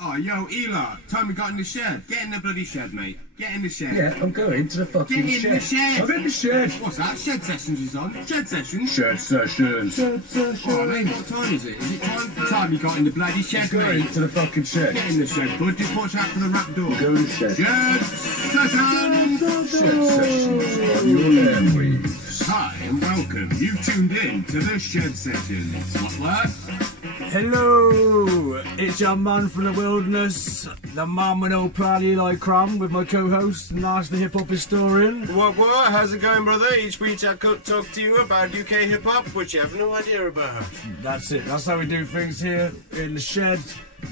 Oh, yo, Elah, time we got in the shed. Get in the bloody shed, mate. Get in the shed. Yeah, I'm going to the fucking shed. Get in the shed. I'm in the shed. What's that? Shed sessions is on. Shed sessions? Shed sessions. Shed sessions. Oh, mate, what time is it? Is it time you got in the bloody shed, I'm going mate? to the fucking shed. Get in the shed, bud. Just watch out for the rap door. Go to the shed. Shed sessions. Shed sessions on your airwaves. Hi and welcome. You've tuned in to the Shed Sessions. What? Hello, it's your man from the wilderness, the man with no proudly like cram, with my co-host, Nash the hip hop historian. What? How's it going, brother? Each week I could talk to you about UK hip hop, which you have no idea about. That's it, that's how we do things here in the shed,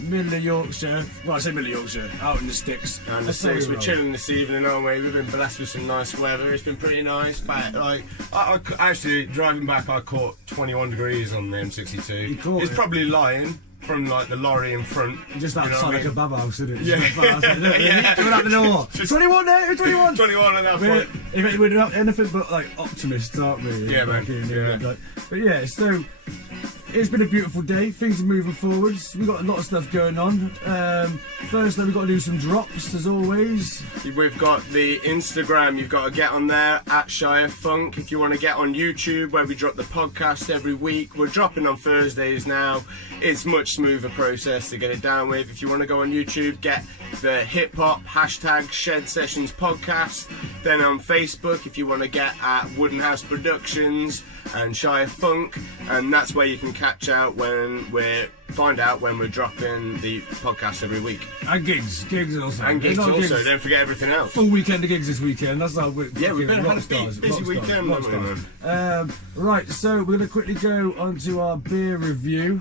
middle of Yorkshire. Well, I say middle of Yorkshire, out in the sticks. And the sticks, we're chilling this evening, aren't we? We've been blessed with some nice weather. It's been pretty nice. But like, I actually driving back, I caught 21 degrees on the M62. It's probably lying from like the lorry in front. Just outside like a bab house, isn't it? Yeah. Yeah. Coming out the door. 21 there, 21. 21 at that point. We're not anything but like optimists, aren't we? Yeah, man. Yeah. But yeah, so it's been a beautiful day. Things are moving forwards. We've got a lot of stuff going on. First, we've got to do some drops, as always. We've got the Instagram. You've got to get on there, at Shirefunk. If you want to get on YouTube, where we drop the podcast every week. We're dropping on Thursdays now. It's much smoother process to get it down with. If you want to go on YouTube, get the hip-hop hashtag Shed Sessions podcast. Then on Facebook, if you want to get at Wooden House Productions and Shirefunk, and that's where you can catch out when find out when we're dropping the podcast every week. And gigs also. And gigs also. Gigs. Don't forget everything else. Full weekend of gigs this weekend. That's how we've been had a busy weekend, haven't we? Right, so we're going to quickly go on to our beer review.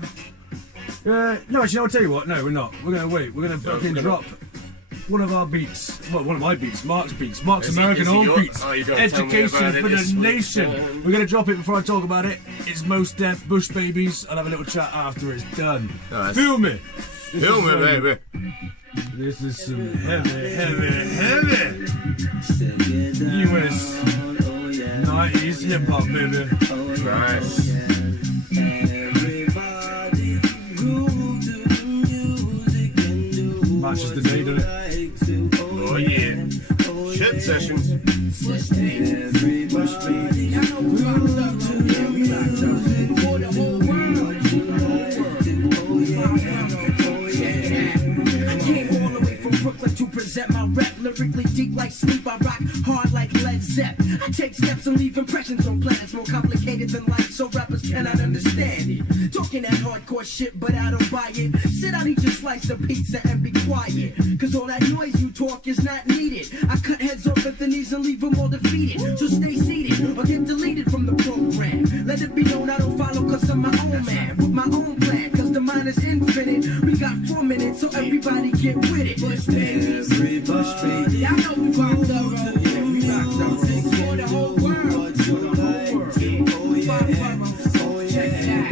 No, actually, I'll tell you what. No, we're not. We're going to wait. We're going to fucking drop one of our beats. Well, one of my beats. Mark's beats. Mark's American Horn Beats. Education for the Nation. We're going to drop it before I talk about it. It's Most Def, Bush Babies. I'll have a little chat after it's done. Nice. Feel me. Feel me, baby. This is some heavy US 90s hip hop, baby. Nice. Matches the day, doesn't it? Oh yeah. Shed Sessions. To present my rap lyrically deep like sleep, I rock hard like Led Zepp. I take steps and leave impressions on planets more complicated than life, so rappers cannot understand it. Talking that hardcore shit, but I don't buy it. Sit down, eat your slice of pizza and be quiet, cause all that noise you talk is not needed. I cut heads off at the knees and leave them all defeated. So stay seated or get deleted from the program. Let it be known I don't follow cause I'm my own man, with my own plan, cause the mind is infinite. We got 4 minutes, so everybody get with it. Bush baby, I know we rocked up, we rocked up for the whole world, check it out.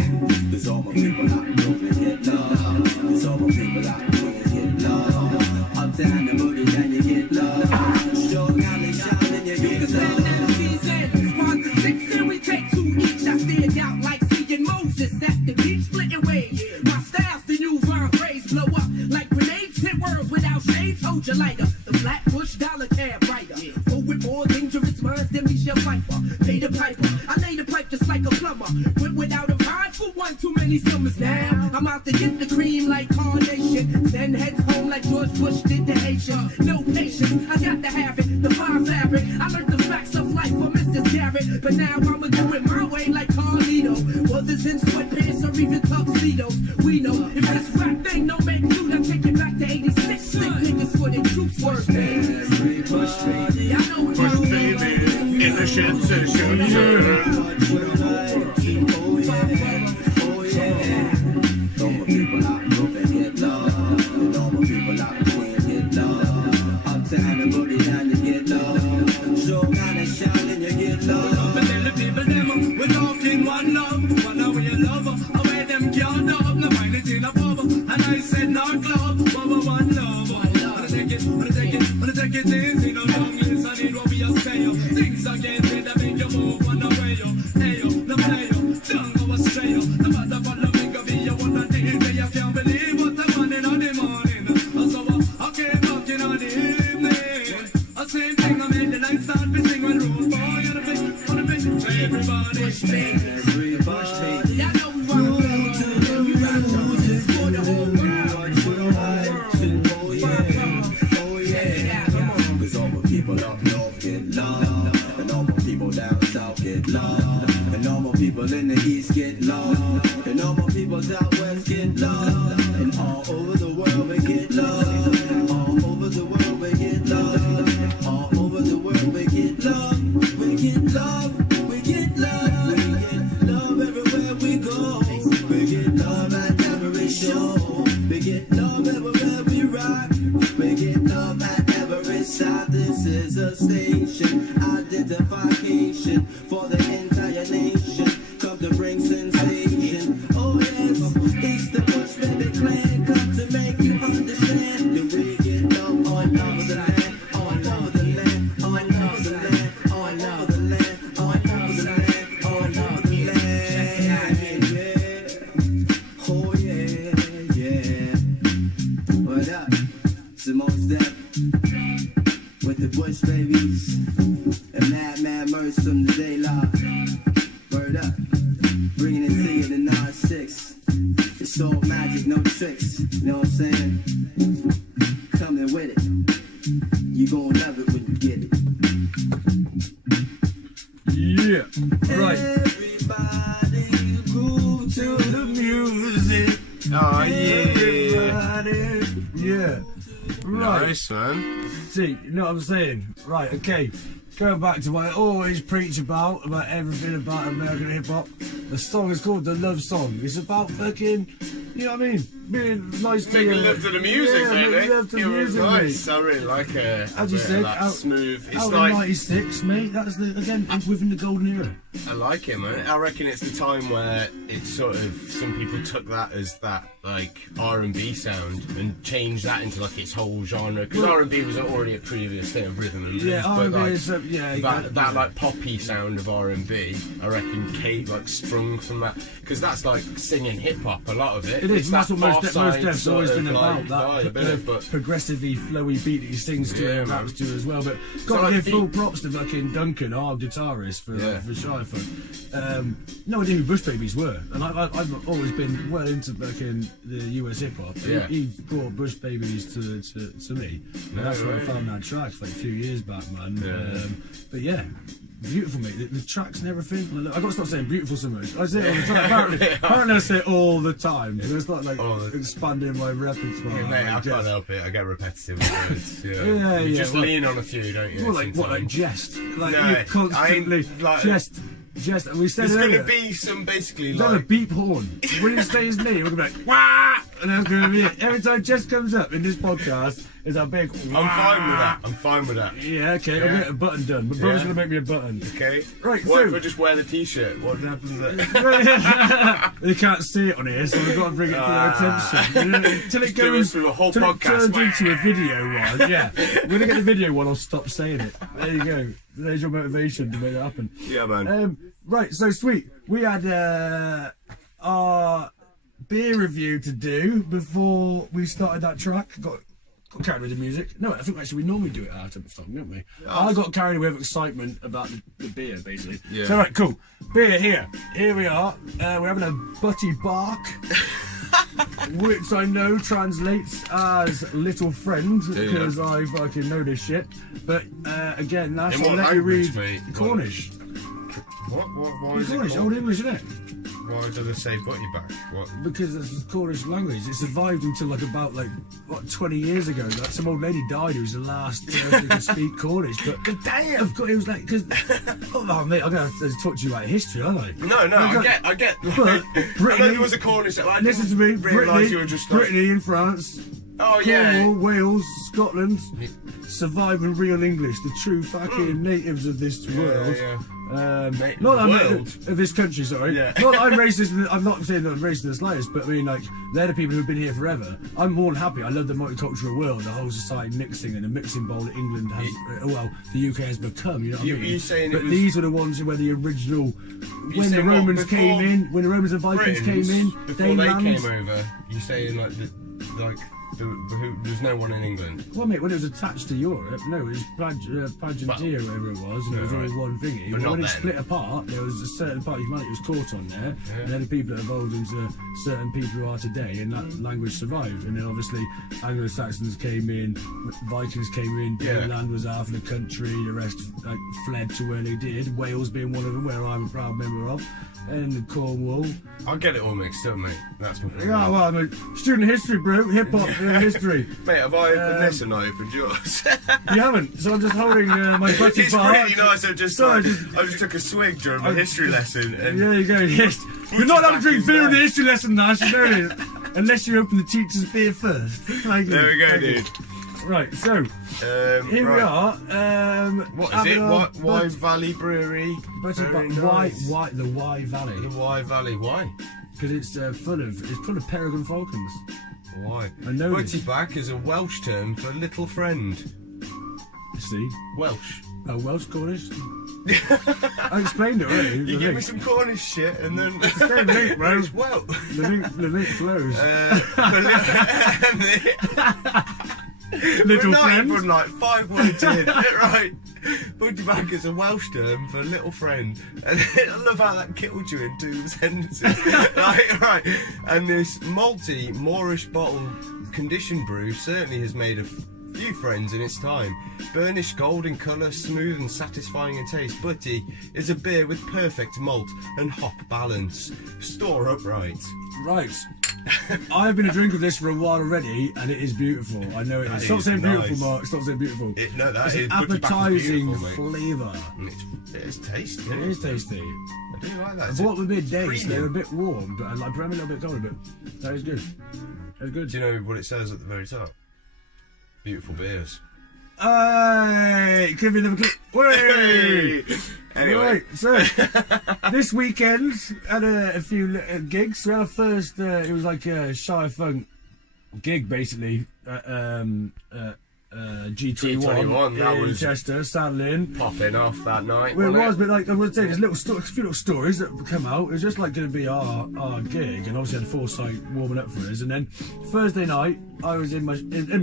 There's all my people out broken get love. There's all my people out broken get love. Uptown the booty and you get love. Strong out and shining you get love. Season, squad to 6 and we take 2 each. I stand out like seeing Moses at the beach splitting waves. My style's the new Von Praise, blow up like grenades hit worlds without shades. Hold your lighter. The Black Bush dollar cab writer. Oh, with more dangerous minds than Michelle Pfeiffer. Pay the piper. I lay the pipe just like a plumber. Went without a ride for one too many summers now. I'm out to get the cream like Carnation. Send heads home like George Bush did the Haitians. No patience, I got to have it. The fine fabric. I learned the facts of life from Mrs. Garrett. But now I'ma do it my way like Carlito. Others in sweatpants or even tuxedos. We know if this rap thing don't make you, then take it back to 86. Sick niggas for the troops work. Bush baby, I know Bush baby, in the Shed Sessions. Oh yeah. All my people out broken get love. All my people out broken get love. Uptown and booty down you get love. Show down and shouting you get love. But tell the people them we talking one love. One way you love, away them can't love. No mind it in a bubble, and I said not club. One love. Wanna take it easy, no long listening what we are saying. Things are getting that make you move one way. Hey yo, no play yo, don't go astray yo. No matter what the make of you wanna think that you can't believe what I'm running on the morning. get love. All over the world we get love. All over the world we get love. We get love. We get love. We get love everywhere we go. We get love at every show. We get love everywhere we rock. We get love at every stop. This is a station, identification for the entire nation. Come to bring sensation. Oh yes, it's the Bush Baby Clan. Come to make you understand. Do we get love all over the land? All over the land. All over the land. All over the land. All over the land. All over the land. Yeah. Oh yeah, yeah. What up? It's the most deaf with the Bush Babies and Mad Merce from the Daylife. Word up. Bringing it to you in the 9-6. It's all magic, no tricks. You know what I'm saying? Coming with it. You gon' love it when you get it. Yeah. Right. Everybody groove to the music. Oh yeah. Everybody. Yeah. Right. Nice, man. See, you know what I'm saying? Right, okay. Going back to what I always preach about everything about American hip hop. The song is called The Love Song. It's about fucking, you know what I mean? Being nice to Making love to the music, yeah, really. making love to the It was music, nice. mate. I really like it. As you said, like out- smooth. It's Out like in 96, mate. That's the, again, within the golden era. I like it, man. I reckon it's the time where it's sort of some people took that as that like R&B sound and changed that into like its whole genre because Well- R&B was already a previous thing of rhythm and blues, Yeah, but R&B like is, yeah. that like poppy sound of R&B, I reckon Kate like sprung from that because that's like singing hip hop. A lot of it. It is, It's and that's that what most Phorecite Def's sort always of, been about, like, that vibe, innit? But progressively flowy beat that he sings to Yeah, and man. raps to as well. But So, got to like, give the- full props to fucking Duncan, our guitarist for Yeah. Shirefunk. No idea who Bush Babies were, and I've always been well into fucking the US hip hop. Yeah. He brought Bush Babies to me, and No that's where I way. found that track like a few years back, man. Yeah. But yeah. Beautiful, mate. The tracks and everything. I got to stop saying beautiful so much. I say it all the time. Apparently I say it all the time. So it's not like expanding my repertoire. yeah, mate, I like, can't Jehst. help it. I get repetitive with words. Yeah, Yeah, you yeah, just well- lean on a few, don't you? More like what, like sometimes? Jehst. Like No, you I constantly ain't, like- Jest. We said There's earlier. gonna be some basically There's a like. beep horn. When you say his name, we're gonna be like wah, and that's gonna be it. Every time Jess comes up in this podcast, it's a big. Wah. I'm fine with that. I'm fine with that. Yeah, okay. I'll Yeah. get a button done. But brother's Yeah. gonna make me a button. Okay. Right, What so- if I just wear the t-shirt? What happens then? They can't see it on here, so we've got to bring it to their attention. Until it Do goes us through a whole till it podcast. turns into a video one. Yeah, we're gonna get the video one. I'll stop saying it. There you go. There's your motivation to make that happen. Yeah, man. Right, so sweet. We had our beer review to do before we started that track. Got carried away with the music. No, I think actually we normally do it after the song, don't we? I got carried away with excitement about the beer, basically. Yeah. So right, cool. Beer here. Here we are. We're having a butty bark. Which I know translates as little friend you go. because I fucking know this shit. But again, that's In I'll what let you language, read mate? Cornish. What? Why is it Cornish, called? Old English, isn't it? Why do they say butty back? What? Because it's the Cornish language. It survived until like about 20 years ago. Like some old lady died who was the last person who could speak Cornish. But Damn. of course, it was like because oh mate, I'm gonna have to talk to you about history, aren't I? No, I get. But I know Brittany, there was a Cornish. I listen to me, realise you were just like. Brittany in France. Oh yeah. Cornwall, Wales, Scotland, surviving real English, the true fucking natives of this world. Yeah. Not that world? of this country, sorry. Yeah. Not that I'm racist. I'm not saying that I'm racist in the slightest, but I mean, like, they're the people who've been here forever. I'm more than happy. I love the multicultural world, the whole society mixing, and the mixing bowl that England has, the UK has become. You know what I mean? You saying but it was- these were the ones who were the original. When the saying what, Romans before came in, when the Romans and Vikings Britons, came in, before they they landed. came over, you saying there's no one in England. Well, mate, when it was attached to Europe, no, it was Pageantia or whatever it was, and it was right. all one thingy. But But not when it then. split apart, there was a certain part of humanity was caught on there, and then the people that evolved into certain people who are today, and that language survived. And then obviously Anglo-Saxons came in, Vikings came in, Yeah. Greenland was half the country, the rest fled to where they did, Wales being one of them, where I'm a proud member of, and Cornwall. I'll get it all mixed up, mate. That's my problem. Yeah, well, I'm a student of history, bro. Hip hop, mystery. Mate, have I opened this and I opened yours? You haven't, so I'm just holding my butty It's part. pretty nice. I just took a swig during my history lesson. And There you go, yes. You're not allowed to drink beer in the history lesson, Nash, you know this. Unless you open the teacher's beer first. Thank you. there we go, Thank you. dude. Right, so here we are. What is it? Wye Valley Brewery. Very nice. the Wye Valley. The Wye Valley. Why? Because it's full of peregrine falcons. Why? I know Butty this. back is a Welsh term for little friend. You see? Welsh. Oh, Welsh Cornish. I explained it already. You the give link. me some Cornish shit and then Same link, bro. it's well. The link flows. Little Little not friend. even like 5 words in, right? Butty back is a Welsh term for little friend, and I love how that killed you in 2 sentences. right. And this malty Moorish bottle conditioned brew certainly has made a few friends in its time. Burnished gold in colour, smooth and satisfying in taste, Butty is a beer with perfect malt and hop balance. Store upright. Right. I've been a drinker of this for a while already, and it is beautiful. I know it That is. Stop is saying nice. beautiful, Mark. Stop saying beautiful. No, that It's is an Butty back is appetising beautiful, mate. flavour. And it's tasty. It is tasty. I do like that. I bought them midday, so they're a Premium. bit warm, but I'm a little bit cold, but that is good. That's good. Do you know what it says at the very top? Beautiful beers. Hey, give me the clip. Hey. Anyway. Right, so this weekend had a few gigs. We had our first. It was like a Shirefunk gig, basically. G21 that in was Chester, saddling. Popping off that night. Well, it wasn't was, but like I would say, there's a few little stories that come out. It was just like going to be our gig, and obviously had Phorecite warming up for us. And then Thursday night, I was in my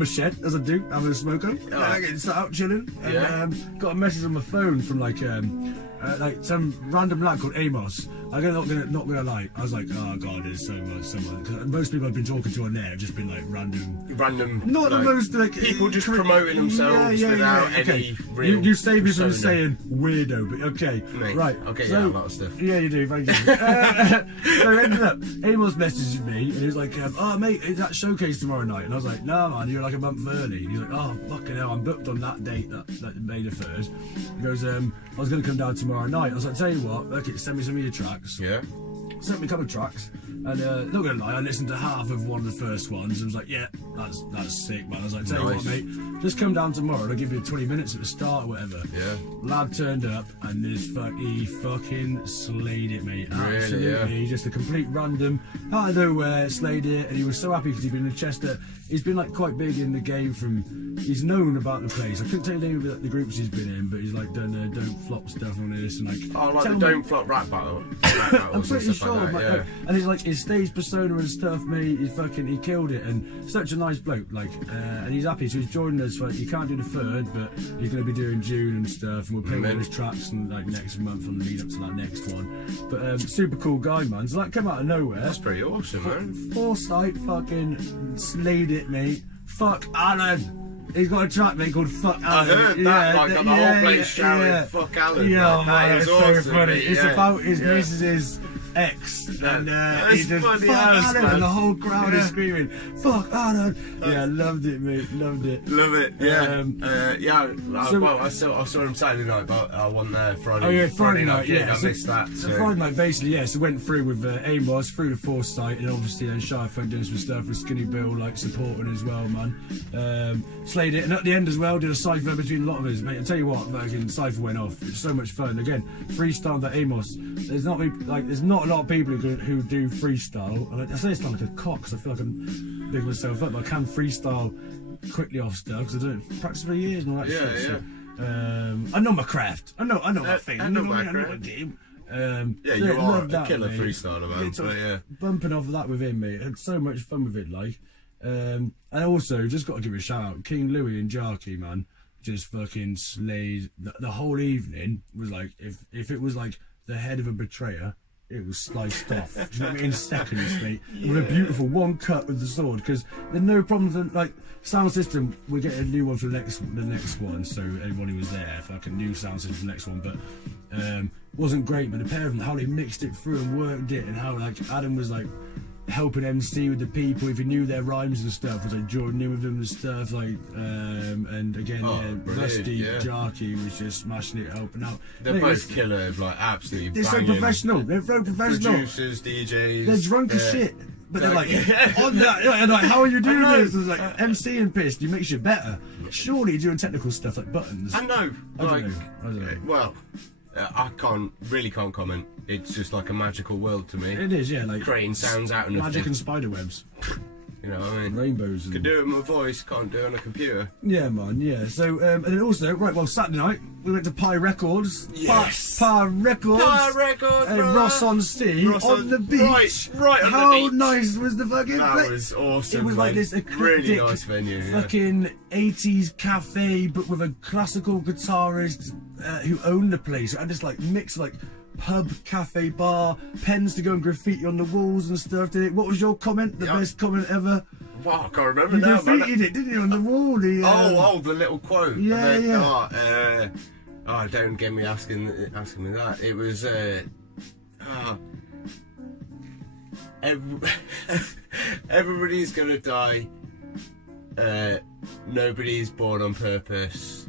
shed, as I do, having a smoker, getting sat out chilling, and Yeah. got a message on my phone from like some random lad called Amos. I'm not gonna lie. I was like, oh god, there's someone. Because most people I've been talking to on there have just been like random. Not the like, most like people just promoting themselves without any okay. real You saved me from persona. saying weirdo, but okay, Mate, right. I'll get you so, out of that stuff. Yeah, you do. Thank you. So it ended up, Amos messaged me and he was like, "Oh mate, is that showcase tomorrow night?" And I was like, "No man, you're like a month early." And he's like, "Oh fucking hell, I'm booked on that date, that May the 1st." He goes, "I was going to come down tomorrow night." I was like, "Tell you what, okay, send me some of your tracks." Yeah. Sent me a couple of tracks, and not gonna lie, I listened to half of one of the first ones and was like, yeah, that's sick, man. I was like, tell you what, mate, just come down tomorrow and I'll give you 20 minutes at the start or whatever. Yeah. Lad turned up and he fucking slayed it, mate. Really, Absolutely, yeah. just a complete random, out of nowhere, slayed it, and he was so happy because he'd been in Chester. He's been like quite big in the game he's known about the place. I couldn't tell you the name of the groups he's been in, but he's like done Don't Flop stuff on this and like. Oh, like tell the me- Don't Flop rap battle. I'm pretty sure, like that, and he's like his stage persona and stuff, mate. He killed it, and such a nice bloke. Like, and he's happy. So he's joining us. Like, he can't do the 3rd, but he's going to be doing June and stuff, and we'll play one of his tracks and like next month on the lead up to that next one. But super cool guy, man. So that came out of nowhere. That's pretty awesome, man. Phorecite fucking slayed it, mate. Fuck Alan. He's got a track, mate, called Fuck Alan. I heard that, like, got the whole place shouting, "Fuck Alan." Yeah, Like, man, that is it's awesome, so funny. mate, It's yeah. about his Yeah. missus's ex, and That's he just funny fuck as, Alan, man. and the whole crowd is Yeah. screaming, "Fuck Alan!" Yeah, loved it, mate, loved it. Love it, yeah. So- Well, I saw him Saturday night, but I wasn't there Friday. Oh yeah, Friday night, gig, yeah. I missed that. So Friday night, basically, yeah. So went through with Amos, through the Phorecite, and obviously then Shirefunk doing some stuff with Skinny Bill, like supporting as well, man. Slayed it, and at the end as well, did a cypher between a lot of us, mate. I tell you what, fucking cypher went off. It's so much fun. Again, freestyle that Amos. There's not a lot of people who do freestyle, and I say it's like a cock, 'cause I feel like I'm bigging myself up, but I can freestyle quickly off stuff because I do it practice for years and all that Yeah, shit. yeah. So, I know my craft. I know my thing. I know my my craft. game. Yeah, so you are loved a that, killer mate. freestyler, man. It's But yeah. bumping off of that with him, mate. Had so much fun with it, like. And also, just got to give a shout out, King Louie and Jarkee, man. Just fucking slayed the whole evening. Was like if it was like the head of a betrayer, it was sliced off. Do you know what I mean? In seconds, mate. With a beautiful one cut with the sword, because there's no problem with like sound system. We're getting a new one for the next one, so everybody was there. Fucking new sound system for the next one, but wasn't great. But the pair of them, how they mixed it through and worked it, and how like Adam was like helping MC with the people if he knew their rhymes and stuff, was like joining in with them and stuff, like and again Rusty, yeah. Jarkee was just smashing it, helping out. They're Mate, both killer, like absolutely they're banging. so professional. They're so professional. Producers, DJs. They're drunk as shit. But they're like, on that, and like, how are you doing this? It's like, MC and pissed, you makes you better. Surely you're doing technical stuff like buttons. I know. I don't know. Well, I really can't comment. It's just like a magical world to me. It is, yeah, like Creating sounds out of magic nothing. and spider webs, You know what I mean? rainbows. And... Could do it with my voice, can't do it on a computer. Yeah, man, yeah. So, and then also, right, well, Saturday night, we went to Pi Records. Yes. Pi Records. Pi Records, And brother. Ross on Sea Ross on the beach. Right on How the beach. nice was the fucking That place? was awesome. It was like man. this eclectic, really nice venue. Yeah. fucking 80s cafe, but with a classical guitarist who owned the place. And just like mix like pub, cafe, bar, pens to go and graffiti on the walls and stuff. What was your comment? The best comment ever? Wow, I can't remember You now, man. graffitied it, didn't you, on the wall? The, The little quote. Yeah, and then, yeah. Don't get me asking me that. It was everybody's gonna die. Nobody's born on purpose.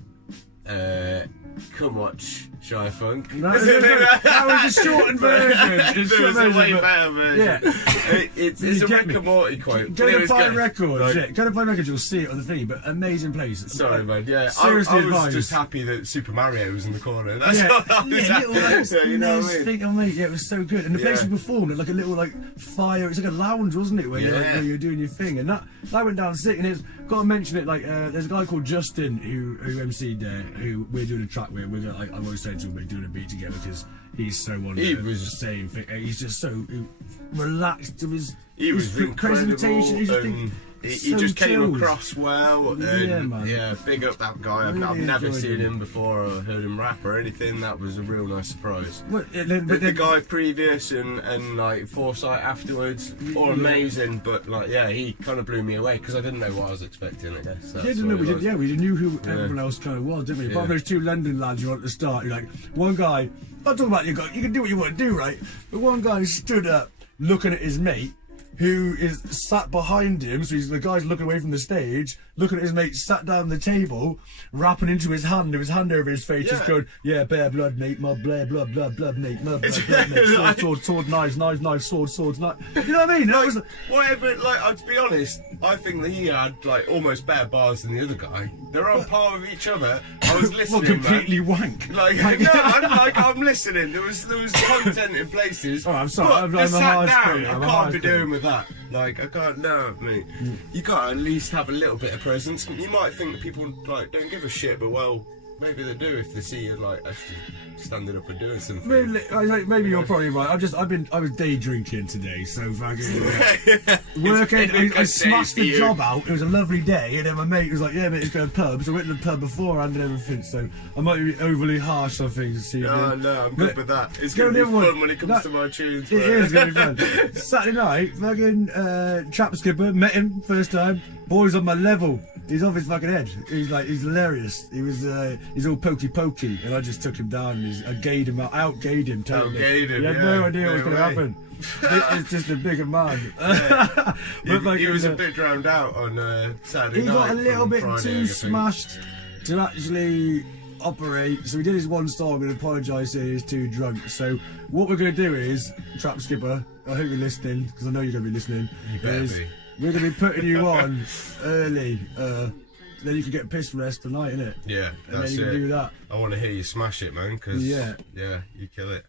Come watch Shirefunk. That was a shortened version. There was a way better version. Yeah. It's You a get Rick me. and Morty quote. Go but it to was Pi good. Records, Like, yeah. Go to Pi Records, you'll see it on the thing, but amazing place. Sorry, man. Yeah, Seriously I was advised. just happy that Super Mario was in the corner. That's Yeah, all I was little like, happy. You know what I nice mean? thing, oh mate, yeah, it was so good. And the place Yeah. we performed at like a little like fire, it's like a lounge, wasn't it? Where you're like Yeah. where you're doing your thing, and that went down sick. And it's got to mention it, like there's a guy called Justin who MC'd there, who we're doing a track with. We're gonna, like I've always said to him, we're doing a beat together because he's so on He the was- same thing. He's just so relaxed with his He was presentation. He's just incredible. He so just came chilled. across well. And, Yeah, man. big up that guy. I've Really never enjoyed seen him. him before or heard him rap or anything. That was a real nice surprise. But The guy previous and like Phorecite afterwards, all amazing. But like, yeah, he kind of blew me away because I didn't know what I was expecting. I guess. That's Yeah, didn't know, what it was. we knew who everyone else kind of was, didn't we? Apart from Yeah. those two London lads you want at the start, you're like, one guy, I'm talking about you can do what you want to do, right? But one guy stood up looking at his mate, who is sat behind him, so the guy's looking away from the stage, looking at his mate sat down on the table, rapping into his hand, with his hand over his face, just Yeah. going, yeah, bare blood, mate, my blood, mate, my blood, mate, sword, knives, sword, knife. You know what I mean? That was, Whatever, like, to be honest, I think that he had like almost better bars than the other guy. They're on par with each other. I was listening, completely man. wank. Like, no, I'm listening. There was content in places. Oh, I'm sorry, But I'm the a sat hard down, critic, I I'm a can't hard be critic. doing with that. Like, I can't. No, mate. You gotta at least have a little bit of presence. You might think that people like don't give a shit, but well, maybe they do if they see you like actually standing up and doing something. Maybe you're probably right. I was day drinking today, so fucking working. been a good I day smashed for the you. job out. It was a lovely day, and then my mate was like, "Yeah, mate, let's go to the pub." So I went to the pub beforehand and everything. So I might be overly harsh on things this evening. No, I'm good with that. It's Go gonna be the other one. fun when it comes to my tunes. It bro. is gonna be fun. Saturday night, fucking Trapskipper, met him first time. Boy's on my level. He's off his fucking head. He's hilarious. He's all pokey, and I just took him down. And I gayed him out. I out-gayed him totally. Out-gayed him, He had yeah. no idea what was No going to way. happen. It's just a bigger man. He was a bit drowned out on Saturday He night. got a little from bit Friday, I too think. smashed to actually operate. So he did his one song and apologised saying he's too drunk. So what we're going to do is, Trapskipper, I hope you're listening, because I know you're going to be listening. You better is be. We're going to be putting you on early. Then you can get piss rest tonight, innit? Yeah, And that's then you it. can do that. I want to hear you smash it, man, because Yeah. you kill it.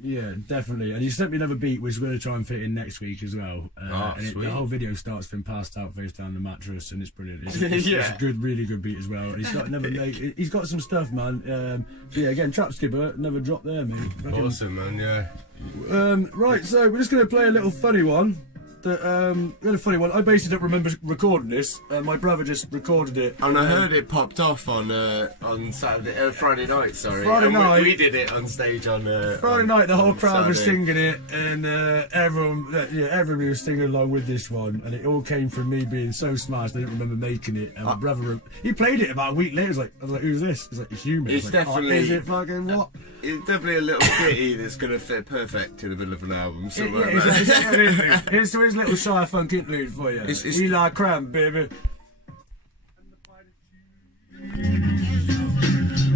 Yeah, definitely. And you sent me another beat, which we're going to try and fit in next week as well. And sweet. the whole video starts from passed out face down the mattress, and it's brilliant. It's Yeah. a good, really good beat as well. And he's got another mate. He's got some stuff, man. Yeah, again, Trapskipper, never dropped there, mate. Fucking- Awesome, man. Yeah. Right, so we're just going to play a little funny one. Really funny one. I basically don't remember recording this. My brother just recorded it. And I heard it popped off on Saturday, Friday night. Sorry, Friday And night. we did it on stage on Friday on- night, the whole on crowd was Saturday. singing it, and everybody was singing along with this one, and it all came from me being so smashed I didn't remember making it. And my brother, he played it about a week later. I was like, "Who's this?" He's like, "It's you, mate." It's I was like, definitely- is it fucking what? It's definitely a little kitty that's gonna fit perfect in the middle of an album. Yeah, Something like it's that. his a little Shirefunk interlude for you. It's- Elah Cram, baby.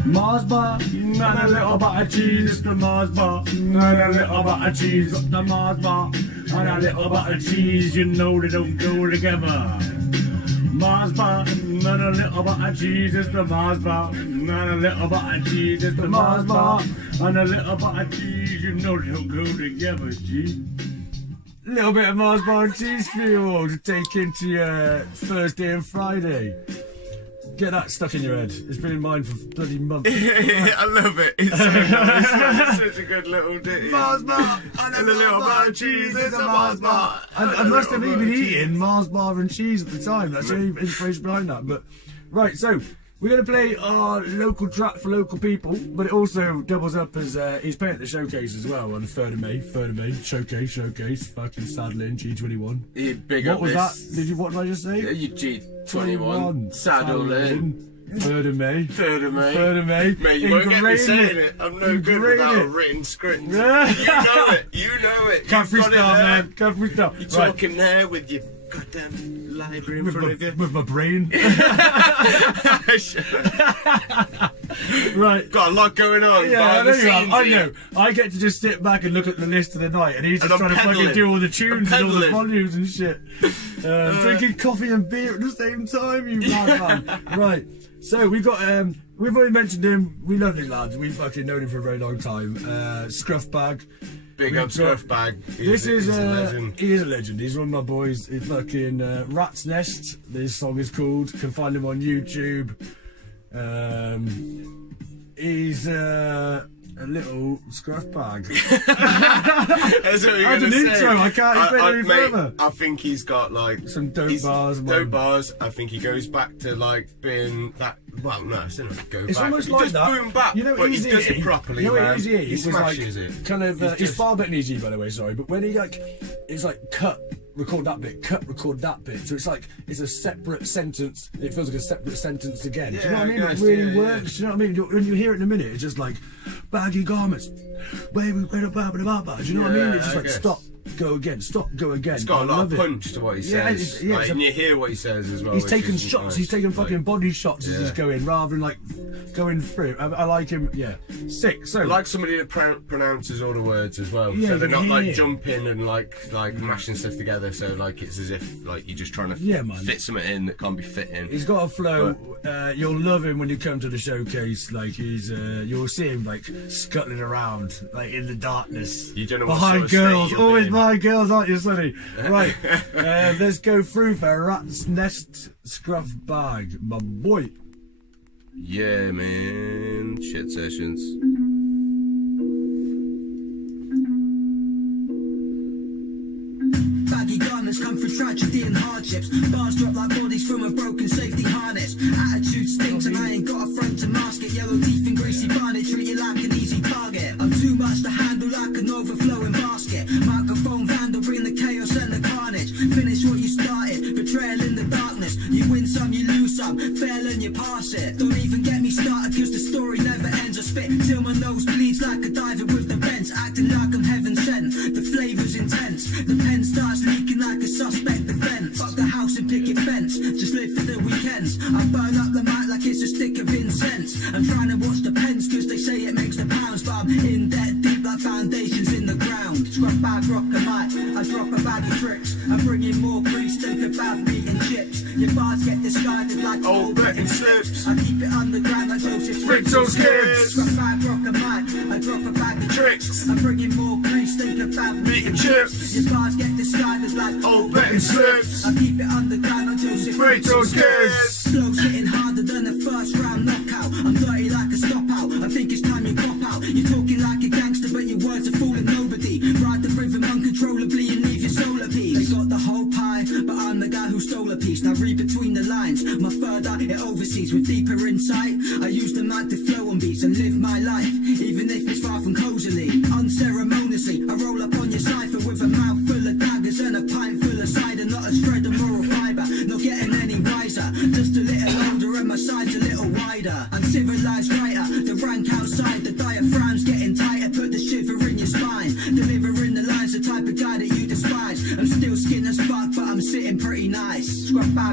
Mars bar, and a little bit of cheese, it's the Mars bar, and a little bit of cheese, got the Mars bar, and a little bit of cheese, you know they don't go together. Mars bar, and a little bit of cheese, it's the Mars bar, and a little bit of cheese, it's the Mars bar, and a little bit of cheese, you know they don't go together, G. Little bit of Mars bar and cheese for you all to take into your Thursday and Friday. Get that stuck in your head. It's been in mine for bloody months. I love it. It's so nice. It's such a good little ditty. Mars bar And a little bar of cheese, it's a Mars bar. I must have even eaten Mars bar and cheese at the time. That's the only inspiration behind that. But right, so we're going to play our local track for local people, but it also doubles up as he's playing at the showcase as well on the 3rd of May. 3rd of May, showcase, fucking Saddling, G21. Yeah, big What up was this. that? What did I just say? You G21. Saddling. 3rd of May. 3rd of May. 3rd of May. Mate, you won't get me Ingrain saying it. I'm no good Ingrain without it. a written script. You Yeah. know it. You know it. Can't You've got it freestyle, there. man. Can't freestyle. You're Right. talking there with your goddamn library in front of you. With my brain. Right. Got a lot going on. Yeah, I behind know the you have. scenes I here. know. I get to just sit back and look at the list of the night, and he's And just I'm trying to fucking peddling. do all the tunes I'm and all the peddling. volumes and shit. Drinking coffee and beer at the same time, you mad man. Right. So we've got we've already mentioned him. We love him, lads. We've fucking known him for a very long time. Scruffbag. Big up We've got- Scruffbag. This is he's a legend. he is a legend. He's one of my boys. It's fucking Rat's Nest. This song is called. Can find him on YouTube. He's a little Scruffbag. That's what you're As an gonna say. intro, I can't explain any mate, further. I think he's got like Some dope he's- bars, man. Dope bars. I think he goes back to like being that. Well, no, it's not go It's back. almost he like does that. boom back, You know but Easy he does E? it properly, You know man. what Easy E? He was smashes like, it. Kind of. He's It's just- far better than Easy E, by the way. Sorry, but when he like, it's like cut. Record that bit, cut, record that bit. So it's like it's a separate sentence. It feels like a separate sentence again. Do you know what I Yeah, mean? I It guess, really yeah, works. Do you know what I mean? When you hear it in a minute, it's just like baggy garments. Baby, do you know what I mean? It's just I like guess. stop, go again, stop, go again. It's got a I lot love of it. punch to what he Yeah, says. it's- yeah, like, it's a- and you hear what he says as well. He's which taking is shots. nice. He's taking Like, fucking body shots as yeah. he's going, rather than like going through. I like him. Yeah, sick. So I like somebody that pronounces all the words as well, Yeah, so they're not yeah. like jumping and like mashing stuff together. So like it's as if like you're just trying to Yeah, man. fit something in that can't be fit in. he's got a flow. You'll love him when you come to the showcase. Like you'll see him like scuttling around, like in the darkness. You don't know what behind sort of state girls. you'll be Always in. behind girls, aren't you, Sonny? Right. Let's go through for Rat's Nest Scruffbag, my boy. Yeah, man. Shit sessions. Baggy garments come through tragedy and hardships. Bars drop like bodies from a broken safety harness. Attitude stinks and I ain't got a front to mask it. Yellow teeth and greasy barnet treat you like an easy target. I'm too much to handle like an overflowing basket. Microphone vandal, bring the chaos and the carnage. Finish what you started, betrayal in the darkness. You win some, you lose some, fail and you pass it. Don't even get me started cause the story never ends. I spit till my nose bleeds like a diver with the bends. Acting like I'm heaven sent, the flavour's intense. The pen starts leaking like a suspect defence. Fuck the house and picket fence, just live for the weekends. I burn up the mic like it's a stick of incense. I'm trying to watch the pens cause they say it makes the pounds. But I'm in debt deep like foundations in the ground. Scruffbag, rock a mic, I drop a bag of tricks. I'm bringing more grease, think about meat and chips. Your bars get discarded like Old betting slips. I keep it underground like Joseph Fritzl's kids. Scruffbag, rock a mic, I drop a bag of tricks. I'm bringing more grease, think about Meat and chips. Your bars get discarded like Old betting slips. I keep it underground like Joseph Fritzl's kids. Flows hitting harder than a first round knockout. I'm dirty like a stop out. I think it's time you cop out. You're talking like a gangster, but your words are fooling nobody. Ride the rhythm uncontrollably and leave your soul at peace. They got the whole pie, but I'm the guy who stole a piece. Now read between the lines. My third eye, it overseas with deeper insight. I use the mic to flow on beats and live my life, even if it's far from cozily. Unceremoniously, I roll up on your cipher with a mouth full of daggers and a pint full of cider. Not a shred of moral fibre, not getting any wiser. Just a little older and my side's a little wider. Uncivilized writer, the rank outside, the diaphragm's getting tighter. Put the shiver in your spine, delivering the lines, the type of guy that you despise. I'm still skin as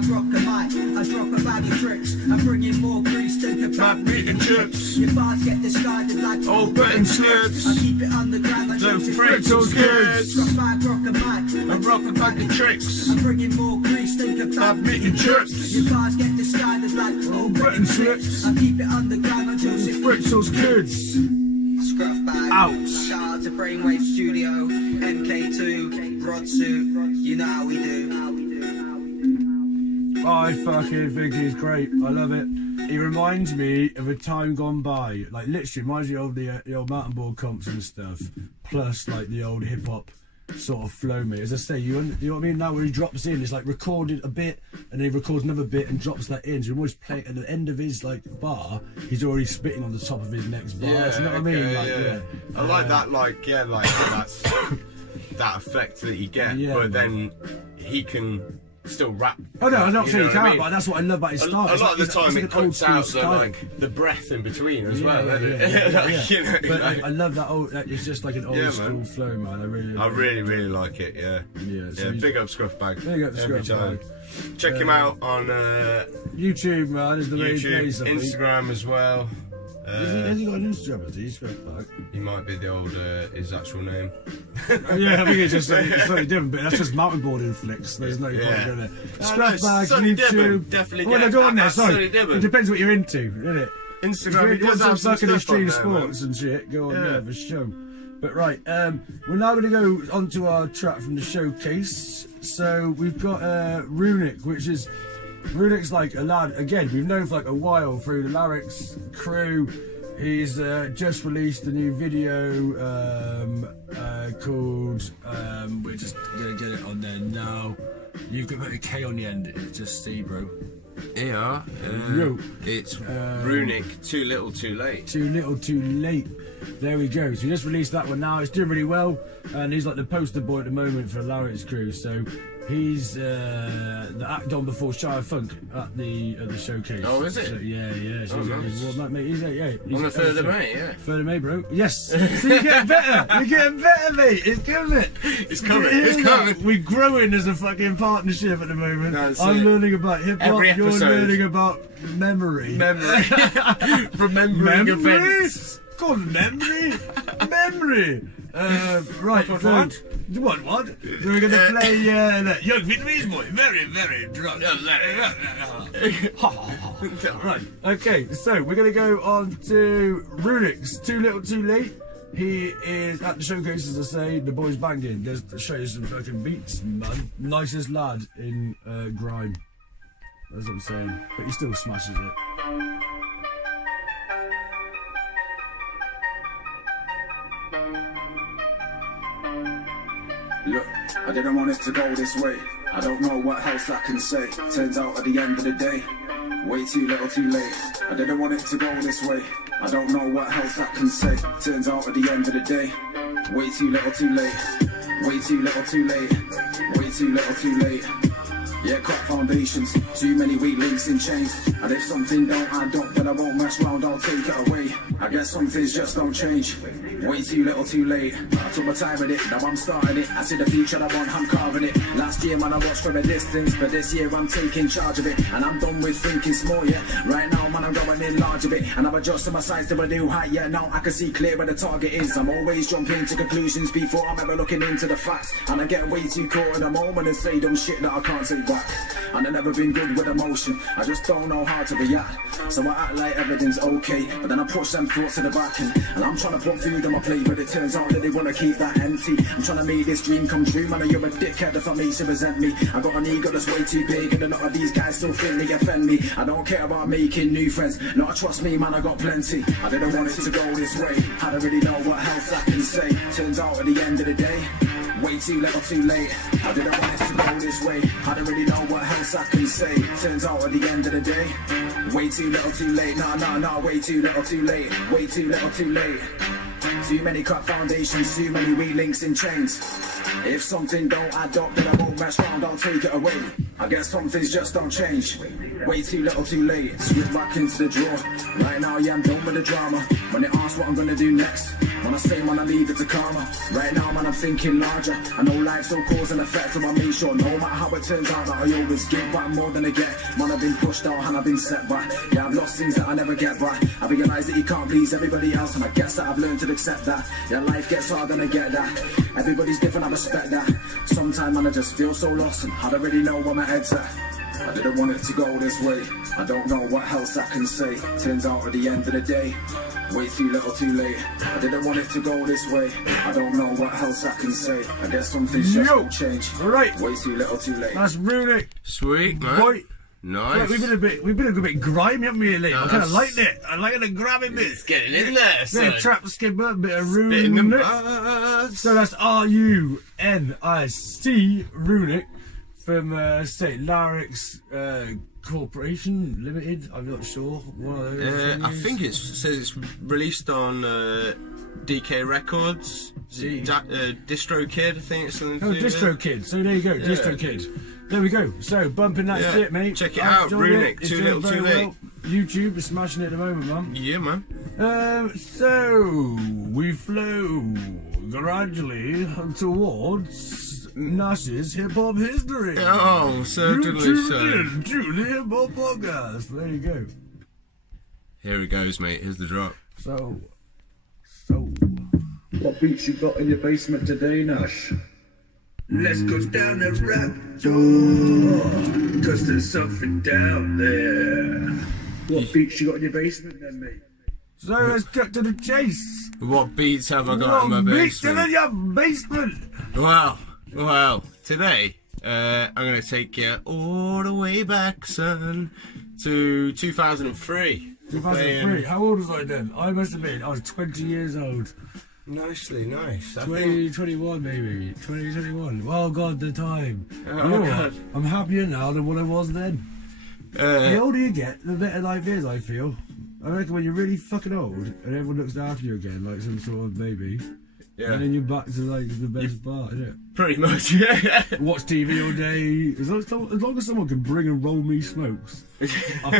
bag, rock a mic. I drop a bag of tricks. I'm bringing more grease than kebab meat and chips. Your bars get discarded like old button slips. I keep it underground like The Joseph Fritzl kids. Drop a bag, rock a mic. I rock a bag of tricks. I'm bringing more grease than kebab meat and chips. Your bars get discarded like old button slips. I keep it underground like Joseph Fritzl's kids. Scruffbag. Out. Shout out to Brainwave Studio, MK2, Rod Suit. You know how we do. I fucking think he's great. I love it. He reminds me of a time gone by. Like literally reminds me of the old mountain board comps and stuff. Plus like the old hip hop sort of flow, mate. As I say, you know what I mean? Now where he drops in, it's like recorded a bit and then he records another bit and drops that in. So you always play at the end of his like bar, he's already spitting on the top of his next bar. Yeah, you know what I mean? Like, yeah. I like that, like that's that effect that you get, Yeah, but man. then he can still rap. Oh no, I'm not You saying know he what I can't, mean? but that's what I love about his A style. lot of the time like it an old cuts out school the, style. like, the breath in between as well. Yeah, doesn't it? yeah. Like, you know, But like- I love that old. It's just like an old Yeah, school man. flow, man. I really like it. Yeah, Yeah, so yeah. he's- Big up Scruffbag. Big up every Scruffbag. time. Check him out on YouTube, man, is the main YouTube, place. I think. Instagram as well. Has he got an Instagram? Has he? Scruffbag? He might be the old his actual name. Yeah, I think it's just it's slightly different, but that's just mountain boarding flicks. There's no point Yeah. going there. No, Scruffbag, Sonny YouTube. Dibben, definitely Oh, no, get go on there. at Sorry, Sonny Dibben. it depends what you're into, isn't it? Instagram, If he you want does have some some fucking stuff on extreme there, man. sports and shit, go on Yeah. there for sure. But right, we're now going to go on to our track from the showcase. So we've got Runic, which is Runic's like a lad again we've known for like a while through the Larix crew. He's just released a new video called we're just gonna get it on there now. You've got a K on the end. It's just C, bro. Yeah, Yo. it's Runic. Too little, too late. Too little, too late. There we go. So he just released that one now. It's doing really well, and he's like the poster boy at the moment for Larry's crew. So he's the act on before Shirefunk at the showcase. Oh, is it? So, yeah. So Oh, he's nice. well, that, mate. He's On the 3rd of May, yeah. 3rd of May, bro. Yes. So you're getting better. You're getting better, mate. It's coming. It's coming. You hear It's that? coming. We're growing as a fucking partnership at the moment. That's I'm it. learning about hip hop. Every You're episode. learning about memory. Memory. Remembering events. Called memory. Memory. Right. What? So, what? So we're gonna play Young Vietnamese boy. Very, very drunk. Right. Okay. So we're gonna go on to Runic's Too Little, Too Late. He is at the showcase, as I say. The boy's banging. There's show you some fucking beats, man. Nicest lad in grime. That's what I'm saying. But he still smashes it. Look, I didn't want it to go this way. I don't know what else I can say. Turns out at the end of the day, way too little too late. I didn't want it to go this way. I don't know what else I can say. Turns out at the end of the day, way too little too late. Way too little too late. Way too little too late. Yeah, crack foundations, too many weak links in chains. And if something don't add up, then I won't mess round, I'll take it away. I guess some things just don't change. Way too little too late. I took my time with it, now I'm starting it. I see the future I want, I'm carving it. Last year, man, I watched from a distance, but this year I'm taking charge of it. And I'm done with thinking small, yeah. Right now, man, I'm going in large a bit. And I've adjusted my sights to a new height, yeah. Now I can see clear where the target is. I'm always jumping to conclusions before I'm ever looking into the facts. And I get way too caught in the moment and say dumb shit that I can't take back. And I've never been good with emotion, I just don't know how to react. So I act like everything's okay, but then I push them thoughts to the back and I'm trying to put food on my plate, but it turns out that they want to keep that empty. I'm trying to make this dream come true, man, you're a dickhead if I make you resent me. I got an ego that's way too big and a lot of these guys still think they offend me. I don't care about making new friends, no, trust me, man, I got plenty. I didn't want it to go this way, I don't really know what else I can say. Turns out at the end of the day, way too little too late. I didn't want it to go this way, I don't really know what else I can say. Turns out at the end of the day, way too little too late. Nah, way too little too late. Way too little too late. Too many cut foundations, too many weak links in chains. If something don't add up, then I won't mess round, I'll take it away. I guess some things just don't change. Way too little too late. Slip back into the drawer. Right now, yeah, I'm done with the drama. When they ask what I'm gonna do next, When I say man, I leave it to karma. Right now, man, I'm thinking larger. I know life's all cause and effect, so I make sure no matter how it turns out that I always give back more than I get. Man, I've been pushed out and I've been set back. Yeah, I've lost things that I never get back. I realise that you can't please everybody else, and I guess that I've learned to accept that. Yeah, life gets hard and I get that. Everybody's different, I respect that. Sometimes, man, I just feel so lost and I don't really know where my head's at. I didn't want it to go this way. I don't know what else I can say. Turns out at the end of the day, way too little too late. I didn't want it to go this way. I don't know what else I can say. I guess something's just won't change. Alright. Way too little too late. That's Runic. Sweet, man. Right. Nice. Right, we've been a bit grimy, haven't we, lately? I kind of liked it. I like the grimy bit. It's getting in there, Bit son. of Trapskipper, bit of Bit in the Runic. buzz. So that's RUNIC, Runic, from St. Larry's Corporation Limited. I'm not sure. One of those I think it says it's released on DK Records. Distro Kid, I think it's something to Oh, do with Distro it. Kid. So there you go, Distro Kid. There we go. So bumping that Yeah. shit, mate. Check it I've out, enjoyed Runic. It's Too doing little, very too late. well. YouTube is smashing it at the moment, man. Yeah, man. So we flow gradually towards Nash's hip hop history. Oh, certainly You so. tuned in to the hip hop podcast. There you go. Here it goes, mate. Here's the drop. So. What beats you got in your basement today, Nash? Let's go down the rap door, cause there's something down there. What beats you got in your basement then, mate? So let's cut to the chase. What beats have I got in my What beats in basement? your basement? Well, today I'm going to take you all the way back, son, to 2003. 2003. How old was I then? I must have been. I was 20 years old. Nicely, nice. I 2021 maybe. 2021. Oh God, the time. Oh, You know God. what? I'm happier now than what I was then. The older you get, the better life is, I feel. I reckon when you're really fucking old and everyone looks after you again, like some sort of baby, yeah, and then you're back to like the best part, isn't it? pretty much. Yeah. Watch TV all day. As long as someone can bring and roll me smokes, I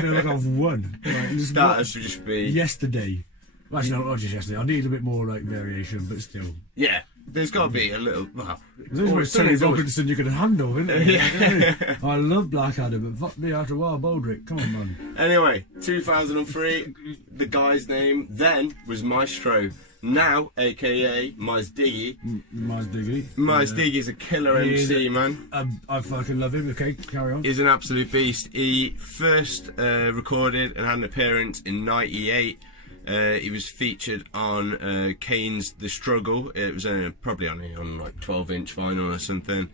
feel like I've won. Like, just That what- should just be. yesterday. Well, actually, not just yesterday. I need a bit more like variation, but still. Yeah. There's got to be a little. Well, There's always Tony something's always- Robinson you can handle, isn't there? Yeah. I love Blackadder, but fuck me after a while, Baldrick. Come on, man. Anyway, 2003. The guy's name then was Mystro. Now, aka Mysdiggi. Mysdiggi. Mysdiggi's a killer He is MC, man. I fucking love him. Okay, carry on. He's an absolute beast. He first recorded and had an appearance in '98. He was featured on Kane's The Struggle. It was probably on like 12-inch vinyl or something.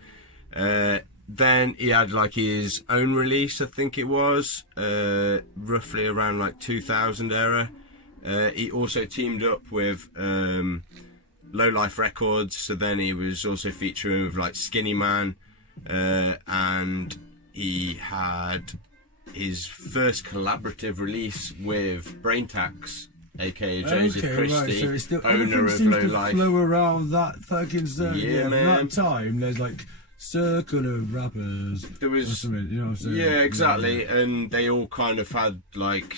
Then he had like his own release, I think it was, roughly around like 2000 era. He also teamed up with Lowlife Records, so then he was also featuring with like Skinny Man, and he had his first collaborative release with Braintax, aka Joseph Christie, right. So it's still owner everything of seems to Lowlife. flow around that fucking circle. Yeah, At man. that time, there's like circle of rappers. There was- or something, you know what I'm saying? Yeah, exactly, and they all kind of had like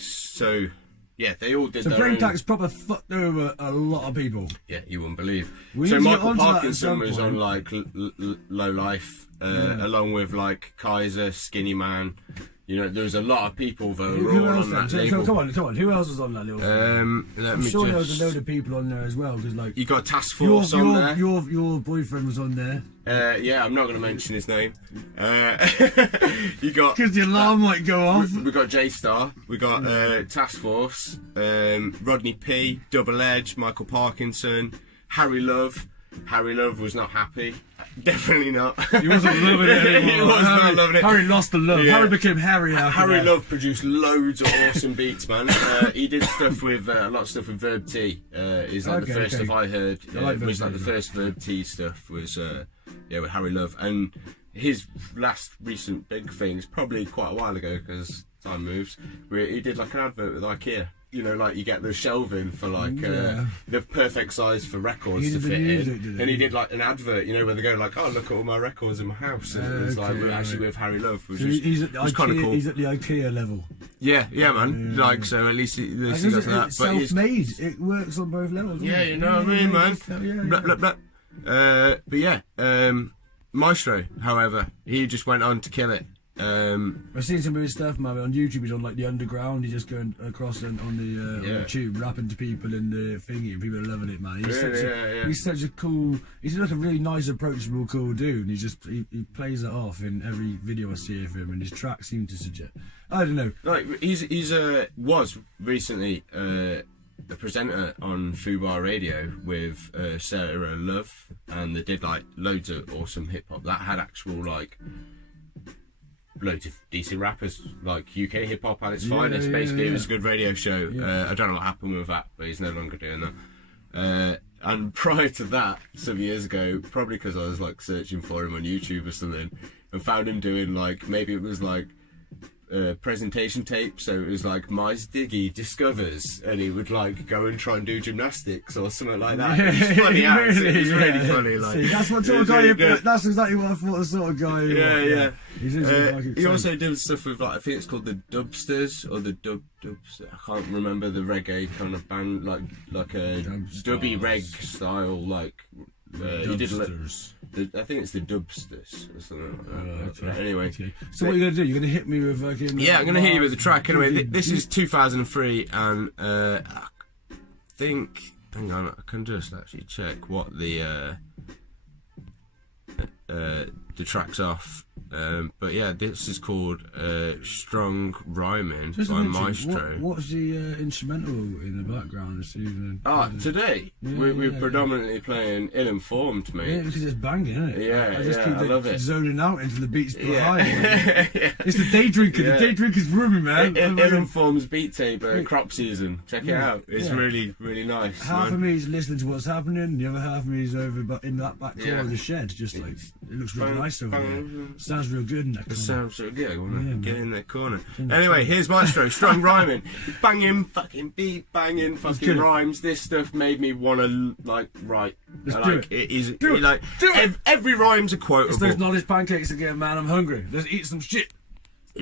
they all did So their own. Braintax proper fucked over a lot of people. Yeah, you wouldn't believe. We So need to get Michael onto that at Parkinson some was on point. like Low Life, along with like Kaiser, Skinny Man. You know, there was a lot of people that were Who all else on then? that So, label. come on. Who else was on that little? Let I'm me sure there was just. a load of people on there as well. Because like You got Task Force on there. your boyfriend was on there. Yeah, I'm not going to mention his name. You got. Because the alarm might go off. We got J-Star, we got Task Force, Rodney P, Double Edge, Michael Parkinson, Harry Love. Harry Love was not happy. Definitely not. He wasn't loving it anymore. He was not loving it. Harry lost the love. Yeah. Harry became Harry after Harry that. Love produced loads of awesome beats, man. He did stuff with a lot of stuff with Verb T. Is like the Okay, first okay. stuff I heard. I like Verb Was like T, the yeah. first Verb T stuff was with Harry Love, and his last recent big thing is probably quite a while ago because time moves. Where he did like an advert with IKEA. You know, like you get the shelving for like Yeah. the perfect size for records He to did the fit music, in. did he? And he did like an advert, you know, where they go like, "Oh, look at all my records in my house." And it was like Okay, we're actually right. with Harry Love, which So was, he's at the was kind of IKEA. cool. He's at the IKEA level. Yeah, man. Like, so at least he does that. It's But he's, self-made. It works on both levels. yeah, doesn't it? you know what I mean, man. Yeah. Blah, blah, blah. But yeah, Mystro, however, he just went on to kill it. I've seen some of his stuff, man. On YouTube, he's on like the underground. He's just going across on the tube, rapping to people in the thingy, and people are loving it, man. He's such a cool. He's like a really nice, approachable, cool dude. And he plays that off in every video I see of him, and his tracks seem to suggest. I don't know. Like was recently a presenter on Fubar Radio with Sarah Love, and they did like loads of awesome hip hop that had actual like. Loads of decent rappers, like UK hip hop at its finest. Basically, it was a good radio show. I don't know what happened with that, but he's no longer doing that. And prior to that, some years ago, probably because I was like searching for him on YouTube or something, and found him doing like maybe it was like presentation tape, so it was like Mysdiggi discovers, and he would like go and try and do gymnastics or something like that. It's funny, it was really funny. Like, see, that's what sort of guy. That's exactly what I thought. The sort of guy. Yeah. He also did. did stuff with like I think it's called the Dubsters or the Dubs. I can't remember the reggae kind of band, like a dubby reg style. Like he did. I think it's the Dubsters or something like that. Anyway, okay. So what are you gonna do? You're gonna hit me with fucking. Yeah, I'm gonna hit you with the track. Anyway, this is 2003, and I think. Hang on, I can just actually check what the track's off. But yeah, this is called Strong Rhyming by Mystro. What's the instrumental in the background this evening? Today we're predominantly playing Ill Informed, mate. Yeah, because it's banging, isn't it? I love it. Zoning out into the beats behind. It's the day drinker. The day drinker's rooming, man. Ill Informed's beat tape, crop season. Check it out. It's really, really nice. Half of me is listening to what's happening, the other half of me is over in that back corner of the shed, just like it looks really nice over there. Sounds real good in that corner. It sounds so good. I want to get in that corner. Anyway, here's Mystro, Strong Rhyming. Banging fucking beat, banging fucking rhymes. This stuff made me want to like write. Every rhyme's a quotable. It's those knowledge pancakes again, man. I'm hungry. Let's eat some shit.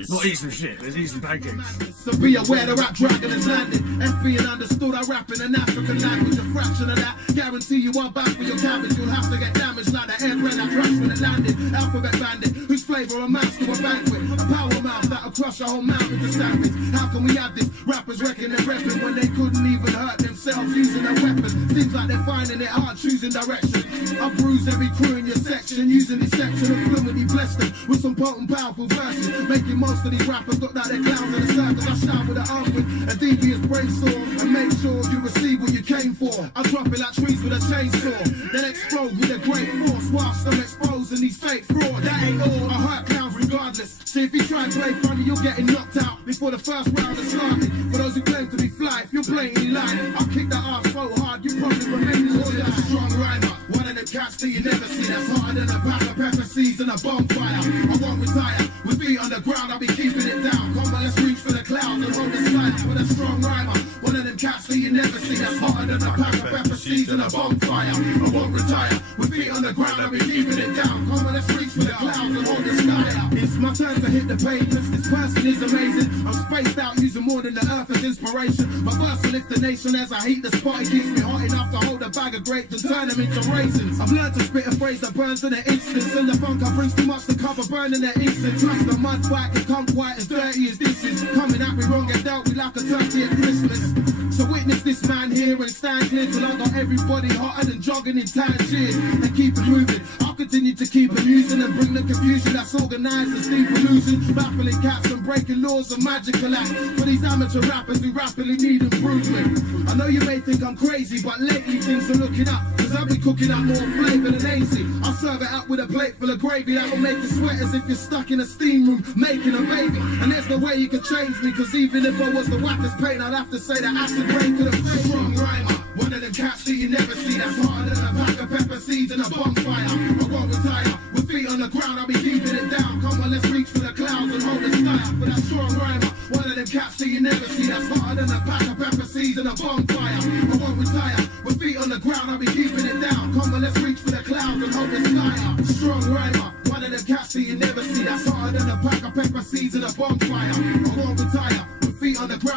Not eat some shit, let's eat some pancakes. So be aware the rap dragon is landed. FB and understood I rap in an African language. A fraction of that, guarantee you one back for your cabbage. You'll have to get damaged like the airplane that crashed when it landed. Alphabet bandit, whose flavour amounts to a banquet. A power mouth that'll crush a whole mountain to sandwich. How can we have this? Rappers reckon they're repping when they couldn't even hurt themselves using their weapons. Seems like they're finding it hard choosing direction. I bruise every crew in your section, using deception and fluently bless them with some potent, powerful verses. Making most of these rappers look like they're clowns in the circus. I shout with an unwin, a devious brainstorm, and make sure you receive what you came for. I drop it like trees with a chainsaw, then explode with a great force whilst I'm exposing these fake frauds. That ain't all, I hurt clowns regardless. So if you try and play funny, you're getting knocked out before the first round has started. For those who claim to be fly, if you're blatantly lying, I'll kick that ass so hard you probably remember all that strong rhymer. One of them cats that you never see, that's harder than a pack of pepper seeds and a bonfire. I won't retire, with feet on the ground, I'll be keeping it down. Come on, let's reach for the clouds and hold the sky with a strong rhymer. One of them cats that you never see, that's harder than a pack of pepper seeds and a bonfire. I won't retire, with feet on the ground, I'll be keeping it down. Come on, let's reach for the clouds and hold the sky out. It's my turn to hit the pavements, this person is amazing. I'm spaced out using more than the earth as inspiration. My verse will lift the nation as I heat the spot. It keeps me hot enough to hold a bag of grapes and turn them into raisins. I've learned to spit a phrase that burns in an instant. And the funk I bring's too much to cover, burning their instant. Trust the mud fight can come quite as dirty as this is. Coming at me wrong, get dealt with like a turkey at Christmas. So witness this man here and stand clear till I got everybody hotter than jogging in Tangiers. And keep it moving, I'll continue to keep amusing and bring the confusion that's organised as deep illusion. Baffling cats and breaking laws of magical act. For these amateur rappers who rapidly need improvement. I know you may think I'm crazy, but lately things are looking up. Cause I'll be cooking up more flavour than AC. I'll serve it up with a plate full of gravy that will make you sweat as if you're stuck in a steam room making a baby. And there's no way you can change me, cause even if I was the wackest pain, I'd have to say that acid rain could have changed. Strong rhymer, one of them cats that you never see, that's harder than a pack of pepper seeds and a bonfire. I won't retire, with feet on the ground, I'll be keeping it down. Come on, let's reach for the clouds and hold the sky up. For that strong rhymer, one of them cats that you never see, that's harder than a pack of pepper seeds and a bonfire. I won't retire, with feet on the ground, I'll be keeping it down. Come on, let's reach for the clouds and hold the sky up. Strong rhymer, one of them cats that you never see, that's harder than a pack of pepper seeds and a bonfire. I won't retire, with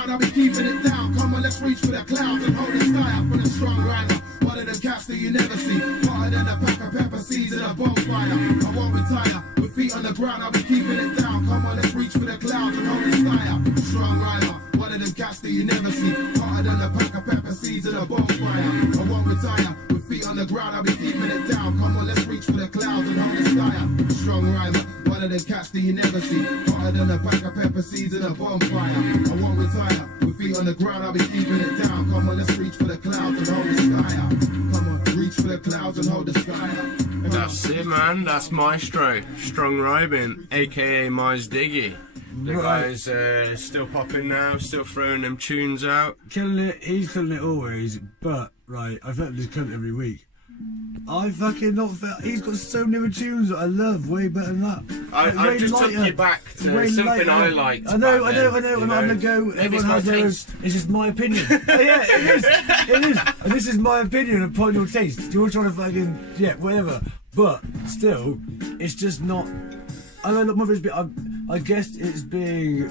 ground, I'll be keeping it down. Come on, let's reach for the clouds and hold the sky up for the strong rider. One of them cats that you never see, hotter than a pack of pepper seeds in a bonfire. I won't retire, with feet on the ground, I'll be keeping it down. Come on, let's reach for the clouds and hold the sky up. Strong rider, one of them cats that you never see, hotter than a pack of pepper seeds in a bonfire. I won't retire, with feet on the ground, I'll be keeping it down. Come on, let's reach for the clouds and hold the sky up. Strong rider, one of them cats that you never see, hotter than a pack of pepper seeds in a bonfire. I won't retire, with feet on the ground, I'll be keeping it down. Come on, let's reach for the clouds and hold the sky up. Come on, reach for the clouds and hold the sky up. That's it, man. That's Mystro, strong rhyming, aka Mysdiggi. The guy's still popping now, still throwing them tunes out. Killing it, he's killing it always, but, right, I felt this cunt every week. I fucking not felt, he's got so many tunes that I love, way better than that. I just took you back to something I liked. I know, I'm having a go. Everyone has their own, it's just my opinion. Yeah, it is. And this is my opinion upon your taste. You're trying to fucking, yeah, whatever. But, still, it's just not, I know, look, it's bit, I guess it's being,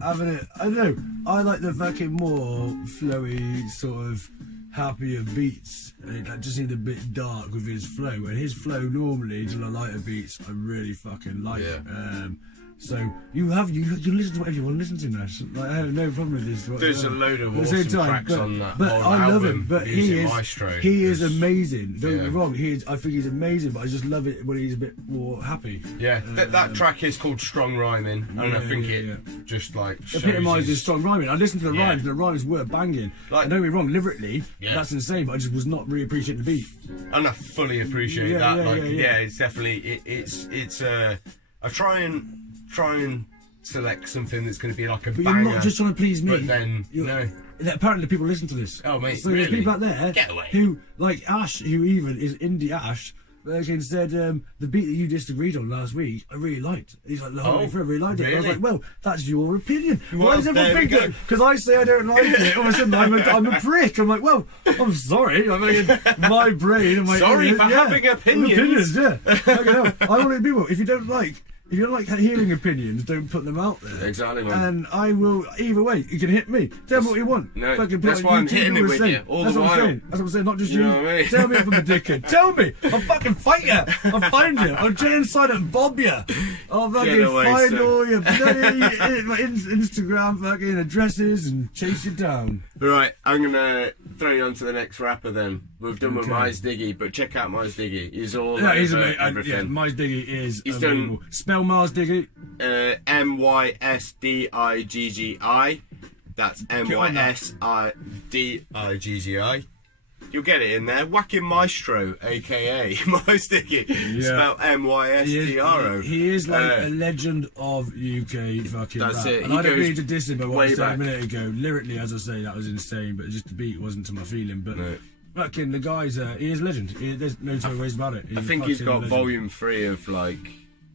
having it, I don't know, I like the fucking more flowy, sort of happier beats. It just seemed a bit dark with his flow, and his flow normally to the lighter beats I really fucking like. Yeah. So you listen to whatever you want to listen to, Nash. Like, I have no problem with this. There's a load of awesome tracks on that but whole I love album. him. But he is amazing. Don't get me Yeah. wrong. I think he's amazing. But I just love it when he's a bit more happy. Yeah, that track is called Strong Rhyming, and I think it just like epitomises strong rhyming. I listened to the rhymes, and the rhymes were banging. Like, and don't get me wrong, lyrically, that's insane. But I just was not really appreciating the beat. And I fully appreciate that. It's definitely it's I try and select something that's going to be like a but banger. You're not just trying to please me. But then, no. Apparently people listen to this. Oh, mate, so really? there's people out there Get away. who, like Ash, who even is Indy Ash, said the beat that you disagreed on last week, I really liked. He's like, the whole way through, I really liked it. And I was really? like, well, that's your opinion. Well, Why does everyone there we think go. that? Because I say I don't like it, all of a sudden I'm a prick. I'm like, well, I'm sorry. I mean, my brain and my Sorry for having opinions. Yeah. I want to be well. If you don't like hearing opinions, don't put them out there. Exactly, man. And I will, either way, you can hit me. Tell me what you want. No, Fucking that's put why I'm YouTube, hitting it do with the you same. all That's the what I'm while. saying. That's what I'm saying, not just You you. know what I mean? Tell me if I'm a dickhead. Tell me. I'll fucking fight you. I'll find you. I'll genocide and bob you. I'll fucking away, find son. all your bloody Instagram fucking addresses and chase you down. Right, I'm gonna throw you on to the next rapper then. We've done with Okay. Mysdiggi, but check out Mysdiggi. He's all Yeah, he's over amazing. everything. Yeah, Mysdiggi is He's unbelievable. Spell Mysdiggi. Mysdiggi. That's Mysdiggi. You'll get it in there. Whacking Mystro, aka Mysdiggi. Yeah. Spelled Mystro. He is like a legend of UK fucking That's rap. it. And He I don't goes mean to diss him, but what I way said back. a minute ago, lyrically, as I say, that was insane, but just the beat wasn't to my feeling. But No. fucking the guy's, he is a legend. There's no two ways about it. I think he's got legend. volume 3 of like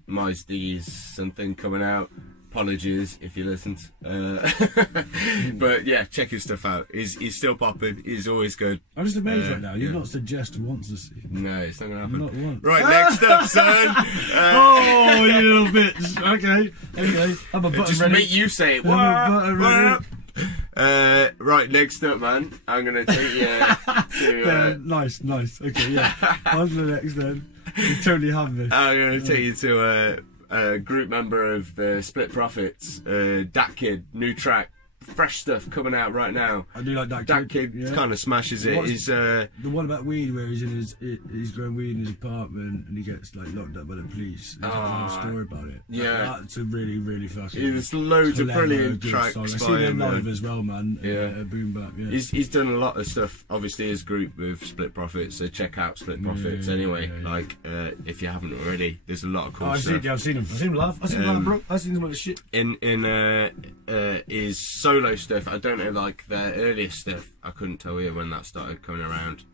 Mysdiggi's something coming out. Apologies if you listened. But yeah, check his stuff out. He's still popping. He's always good. I'm just amazed right now. You've yeah. not said Jehst once this season. No, it's not gonna happen. Not once. Right, next up, son. Oh, you little bitch. Okay. I'm a button Just ready. make you say it. I'm a button ready. Right, next up, man. I'm gonna take you to. Nice. Okay, yeah. On to the next then. You totally have me. I'm gonna take you to a group member of the Split Profits, Datkid, new track, fresh stuff coming out right now. I do like that Datkid yeah. kind of smashes it. What's He's the one about weed where he's in he's growing weed in his apartment and he gets like locked up by the police. There's a whole story about it. Yeah. That's a really fucking. there's loads of clever, brilliant good tracks song. by I've seen him. him live as well, man. Yeah. Boom bap. Yeah. He's done a lot of stuff. Obviously, his group with Split Profits. So check out Split Profits anyway. yeah. Like if you haven't already, there's a lot of cool I've stuff. seen him. I've seen him laugh. I've seen him laugh, bro. I've seen him like shit. In his solo stuff, I don't know, like their earliest stuff, I couldn't tell you when that started coming around.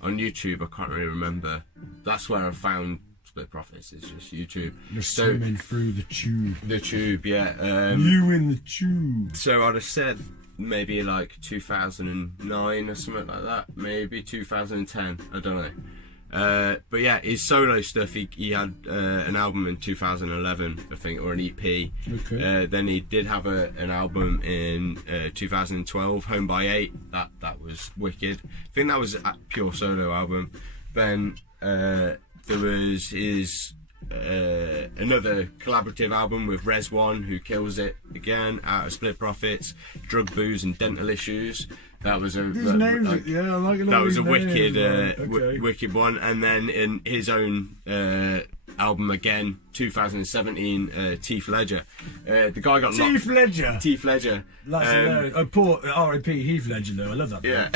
On YouTube, I can't really remember. That's where I found Split Profits, it's just YouTube. You're swimming through the tube. The tube, yeah. You in the tube. So I'd have said maybe like 2009 or something like that, maybe 2010, I don't know. But yeah, his solo stuff, he had an album in 2011, I think, or an EP. Okay. Then he did have an album in 2012, Home by 8. That was wicked. I think that was a pure solo album. Then there was his another collaborative album with Res One, who kills it again, out of Split Profits, Drug, Booze and Dental Issues. That was a yeah, I like it. That was a wicked okay. wicked one. And then in his own album again, 2017, Teeth Ledger. The guy got locked. Teeth Ledger. Teeth Ledger. That's poor R.I.P. Heath Ledger though. I love that. Yeah.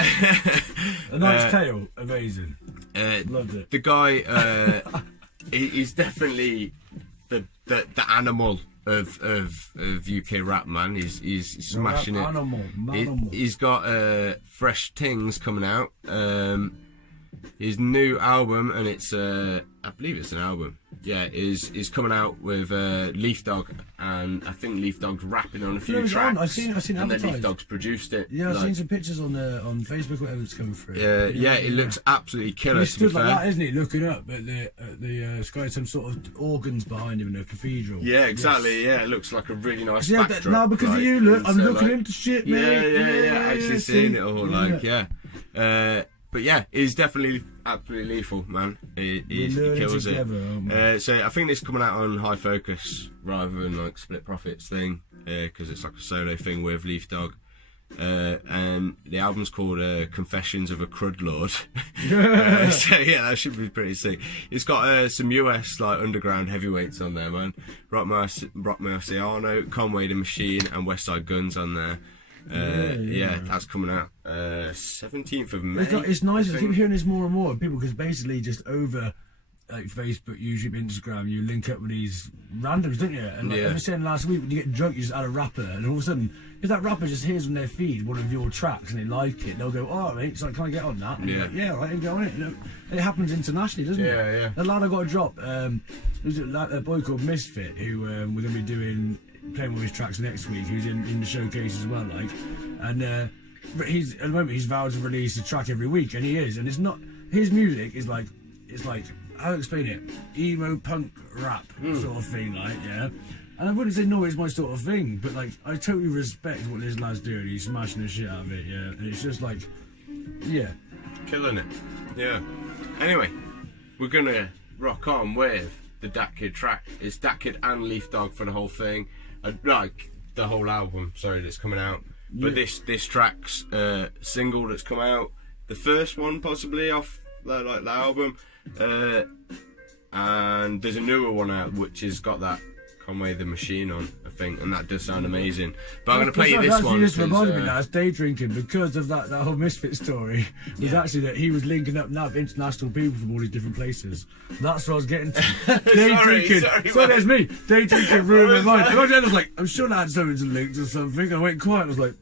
A nice tale, amazing. Loved it. The guy, he's definitely the animal of UK rap, man. He's smashing it. Animal. He's got fresh things coming out. His new album, and it's I believe it's an album. Yeah, is coming out with Leaf Dog, and I think Leaf Dog's rapping on a few tracks. I've seen and then Leaf advertised. Dog's produced it. Yeah, I've seen some pictures on Facebook, whatever it's coming through. Yeah, it looks absolutely killer. He To be stood like fair. that, isn't he? Looking up at the sky, some sort of organs behind him in a cathedral. Yeah, exactly. Yeah, it looks like a really nice Yeah, backdrop. now because of you, look, I'm so, looking like, into shit, mate. Yeah. Actually seeing it all, but yeah, he's definitely absolutely lethal, man. He kills it. So I think this is coming out on High Focus rather than like Split Profits thing, because it's like a solo thing with Leaf Dog. And the album's called Confessions of a Crud Lord. So yeah, that should be pretty sick. It's got some US like underground heavyweights on there, man. Rock Marciano, Conway the Machine, and Westside Guns on there. That's coming out 17th of May. It's nice. I keep hearing this more and more people, because basically just over like Facebook, YouTube, Instagram, you link up with these randoms, don't you? And like I was saying last week, when you get drunk, you just add a rapper, and all of a sudden, if that rapper just hears on their feed one of your tracks and they like it, they'll go, "Oh, mate, so can I get on that?" And you're like, yeah, right, and go on it. You know, it happens internationally, doesn't it? Yeah. The lad I got to drop, there's a boy called Misfit who we're going to be playing with his tracks next week. Who's in the showcase as well, like, and he's at the moment he's vowed to release a track every week, and he is, and it's not his music is like, it's like, how to explain it, emo punk rap sort of thing, like, yeah. And I wouldn't say no, it's my sort of thing, but like I totally respect what this lad's doing. He's smashing the shit out of it, yeah. And it's just like, yeah, killing it, yeah. Anyway, we're gonna rock on with the Datkid track. It's Datkid and Leaf Dog for the whole thing, like the whole album. Sorry, that's coming out. But this track's single that's come out, the first one possibly off the album, and there's a newer one out which has got that Conway the Machine on, I think, and that does sound amazing. But I'm going to play you this one. Just reminded me that I was day drinking because of that whole Misfit story. Was actually that he was linking up now with international people from all these different places. That's what I was getting to. Day drinking. So there's me. Day drinking ruined my mind. I was like, I'm sure that had something to link to something. I went quiet. I was like,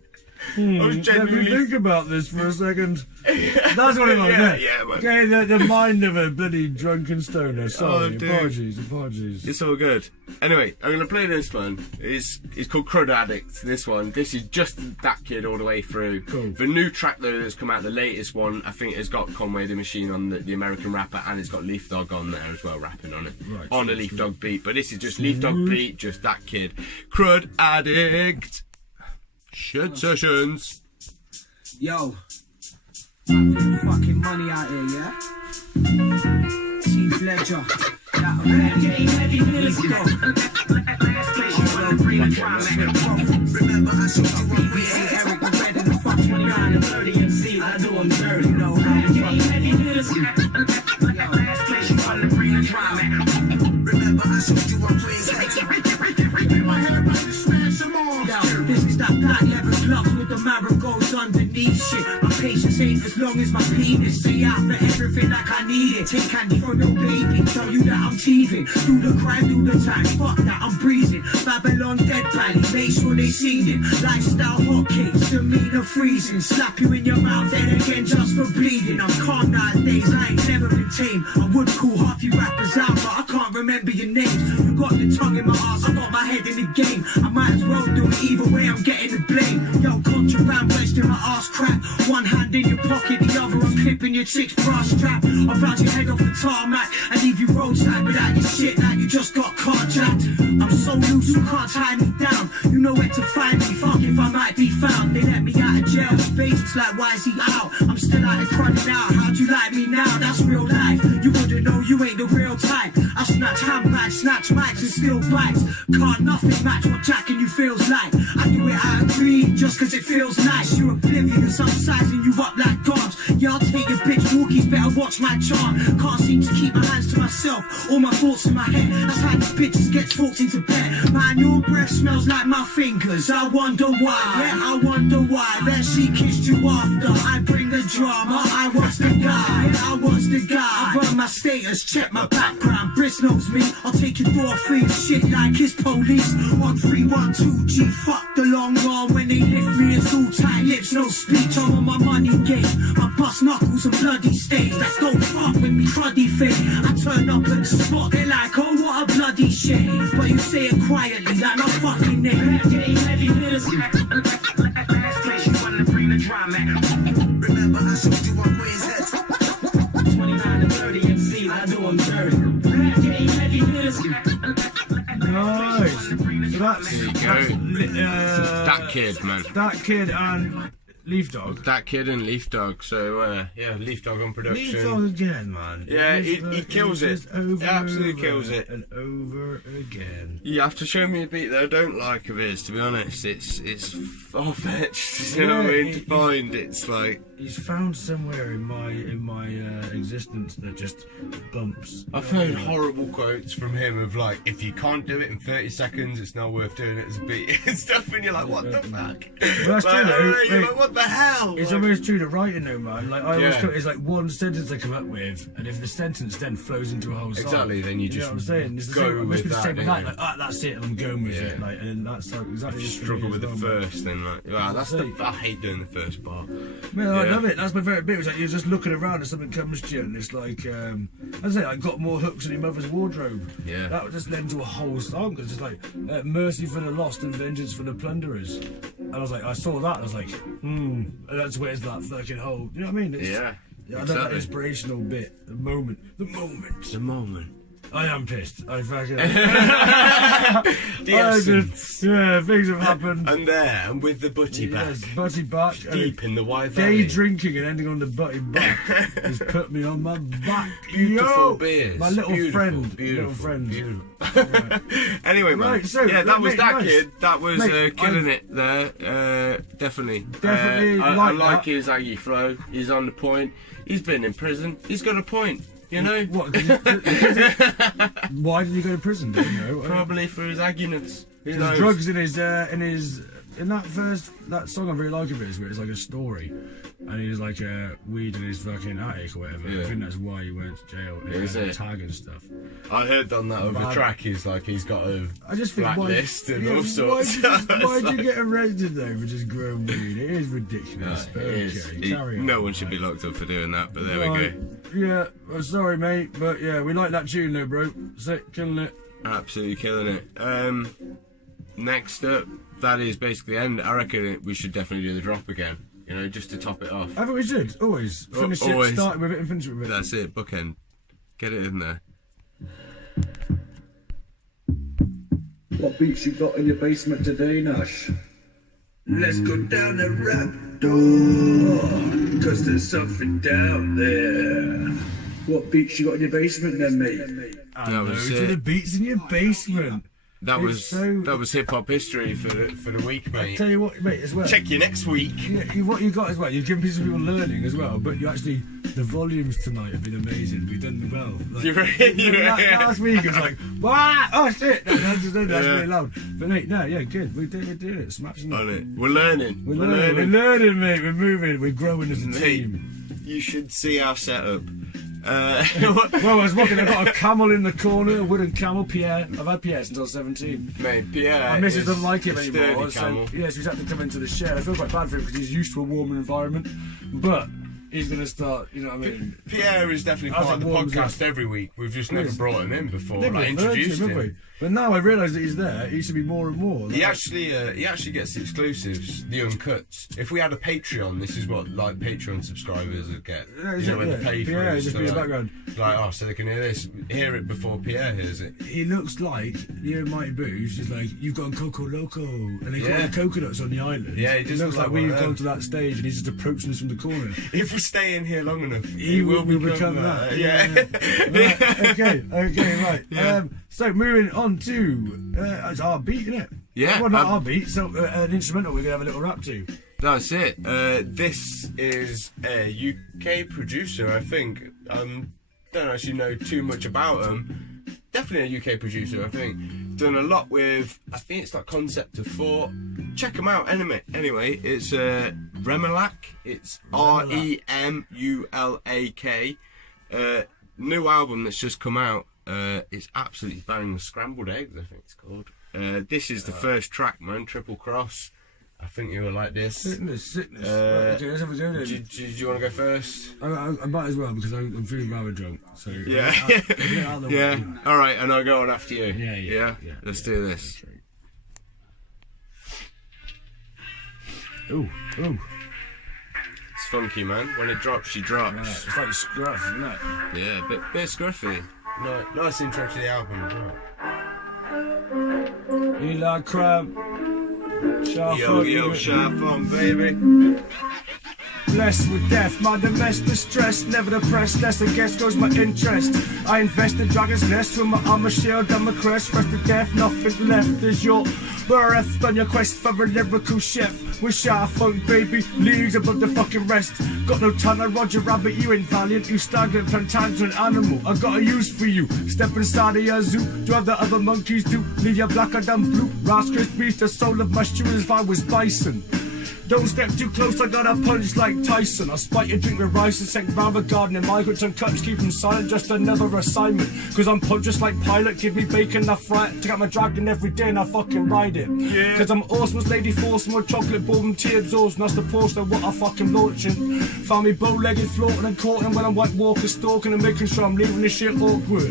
I was let me think about this for a second. That's what it was. Yeah, man. Okay, the mind of a bloody drunken stoner. Sorry, dude. apologies. It's all good. Anyway, I'm going to play this one. It's called Crud Addict, this one. This is just Datkid all the way through. Cool. The new track though that's come out, the latest one, I think it's got Conway the Machine on the American rapper, and it's got Leaf Dog on there as well, rapping on it. Right, on a Leaf Dog beat. But this is just Leaf Dog beat, just Datkid. Crud Addict. Shed Sessions. Yo, fucking money out here, yeah? Teeth Ledger. Let's go. Remember, I showed you what we ain't Eric, the red in the fuck 29 and 30 MC. I do them dirty, no, how the remember, I showed you what we ain't my hair about to smash them off. This is that leather gloves with the marigolds underneath shit. My patience ain't as long as my penis. Stay out for everything like I need it. Take candy from your baby, tell you that I'm teething. Do the crime, do the time, fuck that, I'm breezing. Babylon Dead Valley, make sure they seen it. Lifestyle hotcakes, demeanor freezing. Slap you in your mouth, then again just for bleeding. I'm calm nowadays, I ain't never been tame. I would call half you rappers out, but I can't remember your names. You got your tongue in my ass, I got my head in the game. I might as well do it either way, I'm getting the blame. Yo, contraband wedged in my ass crack. One hand in your pocket, the other I'm clipping your your chick's bra strap. I'll bounce your head off the tarmac and leave you roadside without your shit like you just got carjacked. I'm so loose you can't tie me down. You know where to find me, fuck if I might be found. They let me out of jail, basics like why is he out? I'm still out of crying out, how'd you like me now? That's real life, you wouldn't know you ain't the real type. I snatch handbags, snatch mics and steal bikes. Can't nothing match what jacking you feels like. I do it out of greed just cause it feels nice. You're oblivious, I'm sizing you up like dogs. Yeah, I'll take your bitch walkies, better watch my charm. Can't seem to keep my hands to myself, all my thoughts in my head. That's how these bitches get talked into bed. Man, your breath smells like my fingers. I wonder why, yeah, I wonder why. Then she kissed you after. I bring the drama. I was the guy, I was the guy. I run my status, check my background. Briss knows me. I'll take your door free and shit like his police. 1312 G, fuck the long arm. When they lift me, it's all tight lips, no speech. I'm on my money game. I bust knuckles and bloody stains. That don't fuck with me, cruddy face. I turn up at the spot, they're like, oh, what a bloody shame. But you say it quietly, like no fucking name. Getting heavy hitters. Last place you wanna bring the drama. Remember, I showed you on Queen's heads. 29 to 30 MCs, I do them dirty. Getting heavy hitters. Nice. So that's Datkid, man. Datkid and Leaf Dog. Datkid and Leaf Dog. So yeah, Leaf Dog on production. Leaf Dog again, man. Yeah, he kills it. He absolutely kills it. And over again. You have to show me a beat that I don't like of his. To be honest, it's far-fetched. You know what I mean? To find it's like he's found somewhere in my existence that just bumps. I've heard horrible quotes from him of like, if you can't do it in 30 seconds, it's not worth doing it as a beat and stuff. And you're like, what the fuck? Well, that's true though. You're like, what the hell? It's almost true to writing though, man. Like I always it's like one sentence I come up with, and if the sentence then flows into a whole song, exactly, then you just know what I'm saying? It's the go same, with the that. same with that. Like, that's it. I'm going with it. Like, and that's like exactly. If you struggle with the first, then like, wow, that's I hate doing the first part. Well, I love it. That's my favourite bit. It's like you're just looking around and something comes to you, and it's like, I say, I got more hooks than your mother's wardrobe. Yeah. That would just lend to a whole song. Cause it's like mercy for the lost and vengeance for the plunderers. And I was like, I saw that. I was like, and that's where's that fucking whole. You know what I mean? It's, yeah. I love that inspirational bit. The moment. I am pissed. I fucking. Things have happened. And with the butty back. Yes, butty back. Deep in the Wye Day Valley. drinking and ending on the butty back has put me on my back. Beautiful beers. My little Beautiful, friend. beautiful, little friend. beautiful. Right. Anyway, man. Right, so, yeah, that was that nice. kid. That was Mate, killing it there. Definitely. Definitely I like like that. his Aggie flow. He's on the point. He's been in prison. He's got a point. You know? What? Why did he go to prison? Do you know? Probably for his agginess. Who There's knows? drugs in that song I really like of his, where it's like a story, and he's like weed in his fucking attic or whatever. Yeah. I think that's why he went to jail. Is it? Tag and stuff. I heard on that other Bad. track he's like he's got a I just think blacklist and all sorts. Why'd you get arrested though for just growing weed? It is ridiculous. No, but it is. okay, carry on. No one should be locked up for doing that, but there we go. Yeah, well, sorry mate, but yeah, we like that tune though, bro. Sick, killing it. Absolutely killing it. Next up, that is basically the end. I reckon we should definitely do the drop again. You know, just to top it off. I think we should always finish Always. it, start with it, and finish it with it. That's it, bookend. Get it in there. What beats you got in your basement today, Nash? Let's go down the rap door, cause there's something down there. What beats you got in your basement then, mate? And That was those are it. the beats in your basement. That It's was hip hop history for the week, I mate. tell you what, mate, as well. Check you next week. What you got as well, you've given people learning as well, but you actually, the volumes tonight have been amazing. We've done well. Like, You're right. last week it was like, what? Oh shit, that's really loud. But mate, no, yeah, good. We're doing it, smashing On it. it. We're learning. We're learning, mate. We're moving. We're growing as a Mate, team. you should see our setup. Well, I was walking. I've got a camel in the corner, a wooden camel. Pierre. I've had Pierre since I was 17. Mate, Pierre. My missus is doesn't like him a anymore, sturdy so camel. yeah, so he's had to come into the shed. I feel quite bad for him because he's used to a warmer environment, but he's going to start. You know what I mean? Pierre is definitely As part of it the warms podcast up. every week. We've just never Yes. brought him in before, Never like referred to introduced him, have him. But now I realise that he's there, he should be more and more. He actually gets exclusives, the uncuts. If we had a Patreon, this is what like Patreon subscribers would get. Yeah, you know, when they pay for Pierre it. just So be in the like, background. like, oh, so they can hear it before Pierre hears it. He looks like, you know, Mighty Boo's just like, you've got a Coco Loco, and they got the coconuts on the island. Yeah, he just looks looks like like we've one of gone them. to that stage and he's just approaching us from the corner. If we stay in here long enough, He will become that. Right, okay, right. Yeah. So moving on to it's our beat, isn't it? Yeah, Well, not our beat. So an instrumental we're gonna have a little rap to. That's it. This is a UK producer, I think. Don't actually know too much about him. Definitely a UK producer, I think. Done a lot with, I think it's like Concept of Thought. Check him out anyway. It's Remulak. It's REMULAK. New album that's just come out. It's absolutely banging. Scrambled Eggs, I think it's called. This is the first track, man. Triple Cross. I think you will like this. Sickness. Right, okay, let's have a go then. Do you want to go first? I might as well because I'm feeling rather drunk. So Yeah. get out of the Yeah. way. Alright, and I'll go on after you. Yeah. Let's do this. Ooh. It's funky, man. When it drops, she Right, drops. it's like scruff, isn't it? Yeah, bit scruffy. Nice intro to the album as well. Elah Crab. Yo, Shirefunk, baby. Blessed with death, my domestic stress, never depressed, less than guess goes my interest. I invest in dragon's nest with my armor shield and my crest, rest of death, nothing left is your breath on your quest for a lyrical chef. With Shirefunk, baby, leagues above the fucking rest. Got no time like Roger Rabbit, you ain't valiant, you stagnant, plantagenet animal. I got a use for you. Step inside of your zoo, do what the other monkeys do. Leave you blacker than blue. Rascals beast the soul of my shoe as if I was bison. Don't step too close, I got a punch like Tyson. I spike your drink with rice and sink round the garden. And migrants and cups keep them silent, just another assignment. Cause I'm pumped just like Pilot, give me bacon, I fry it. Take out my dragon every day and I fucking ride it. Yeah. Cause I'm awesome as Lady Force, more chocolate ball and tea absorbs. And that's the Porsche, what I fucking launching. Found me bow-legged, floating and courting when I'm white walking, stalking and making sure I'm leaving this shit awkward.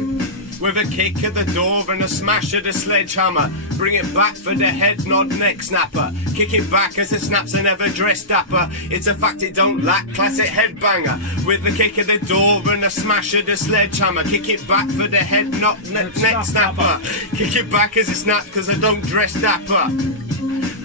With a kick at the door and a smash of the sledgehammer. Bring it back for the head nod neck snapper. Kick it back as it snaps and never dress dapper. It's a fact it don't lack classic headbanger. With the kick at the door and a smash of the sledgehammer. Kick it back for the head nod neck snapper. Kick it back as it snaps cause I don't dress dapper.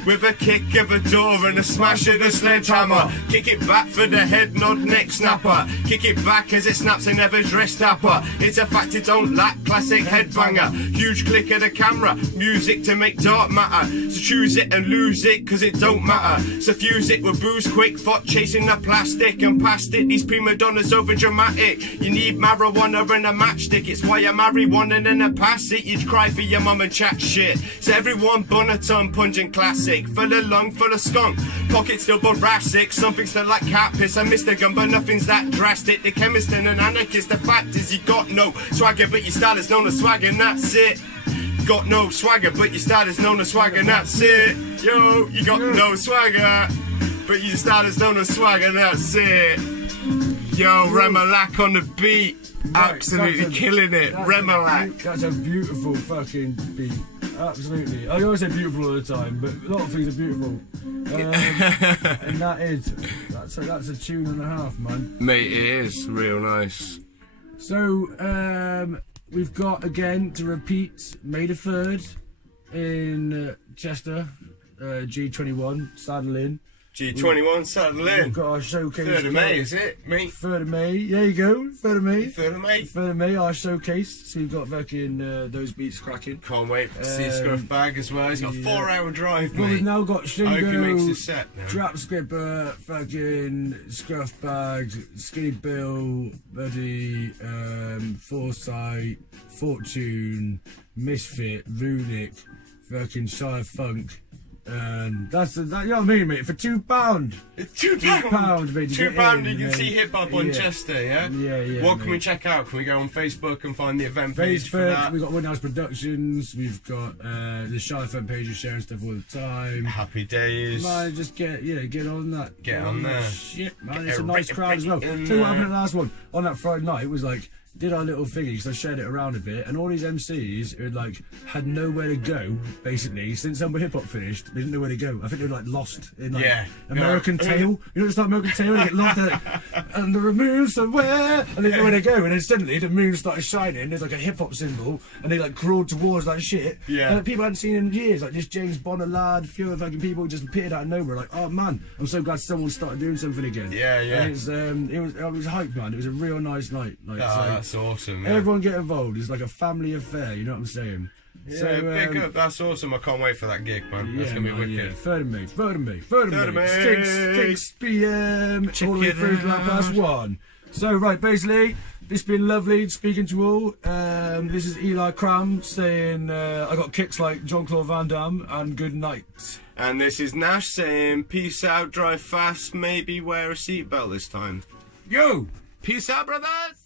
With a kick of a door and a smash of the sledgehammer. Kick it back for the head nod neck snapper. Kick it back as it snaps and never dress dapper. It's a fact it don't lack classic headbanger. Huge click of the camera. Music to make dark matter. So choose it and lose it cause it don't matter. Suffuse it with booze quick. Thought chasing the plastic and past it. These prima donnas over dramatic. You need marijuana and a matchstick. It's why you marry one and then a pass it. You'd cry for your mum and chat shit. So everyone bun a ton pungent classic. Full of lung, full of skunk. Pocket still boracic. Something still like cat piss. I missed a gun, but nothing's that drastic. The chemist and an anarchist. The fact is you got no swagger, but your style is known as swagger, and that's it. Got no swagger, but your style is known as swagger, and that's it. Yo, you got no swagger, but your style is known as swagger, and that's it. Yo, Remulak on the beat. Absolutely killing it. Remulak. That's a beautiful fucking beat. Absolutely. I always say beautiful all the time, but a lot of things are beautiful. And that's a tune and a half, man. Mate, it is real nice. So, we've got, again, to repeat, May the 3rd in Chester, G21, Saddle Inn. G21, Saddle We've Inn. got our showcase. 3rd of May, is it? Me? 3rd of May, there you go, 3rd of May. 3rd of May. 3rd of May, our showcase. So we've got fucking those beats cracking. Can't wait to see Scruffbag as well. He's got a 4-hour drive, Well, mate. we've now got I hope he makes Shingo, his set now. Trapskipper, fucking Scruffbag, Skinny Bill, Buddy, Phorecite, Fortune, Misfit, Runic, fucking Shirefunk. And that's you know what I mean, mate. For £2, £2, mate. to get £2 in, you can mate. see hip hop on Yeah. Chester, yeah? Yeah. What can we mate. check out? Can we go on Facebook and find the event page for Facebook, that? we've got Woodhouse Productions, we've got the Shirefunk page is sharing stuff all the time. Happy days. Man, just get on that. Get on that there. shit, man. It's a Get nice crowd as well. in Tell you what happened there. at the last one. On that Friday night, it was like did our little thingy, so I shared it around a bit, and all these MCs who had nowhere to go, basically, since Summer Hip Hop finished, they didn't know where to go. I think they were lost in American Tail. You know, it's like American Tail, they get lost under the moon somewhere, and they know where to go, and then suddenly the moon started shining, there's a hip hop symbol, and they crawled towards that shit. Yeah. And people I hadn't seen in years, this James Bonner lad, a few other fucking people just appeared out of nowhere, oh man, I'm so glad someone started doing something again. Yeah, yeah. And it was hype, man. It was a real nice night. That's awesome. Man. Everyone get involved. It's like a family affair. You know what I'm saying? Yeah, so, big up. That's awesome. I can't wait for that gig, man. That's gonna be wicked. Yeah. 3rd of May. 6 p.m. all the way through to +1. So right, basically, it's been lovely speaking to you all. This is Eli Cram saying I got kicks like Jean-Claude Van Damme, and good night. And this is Nash saying peace out, drive fast, maybe wear a seatbelt this time. Yo! Peace out, brothers!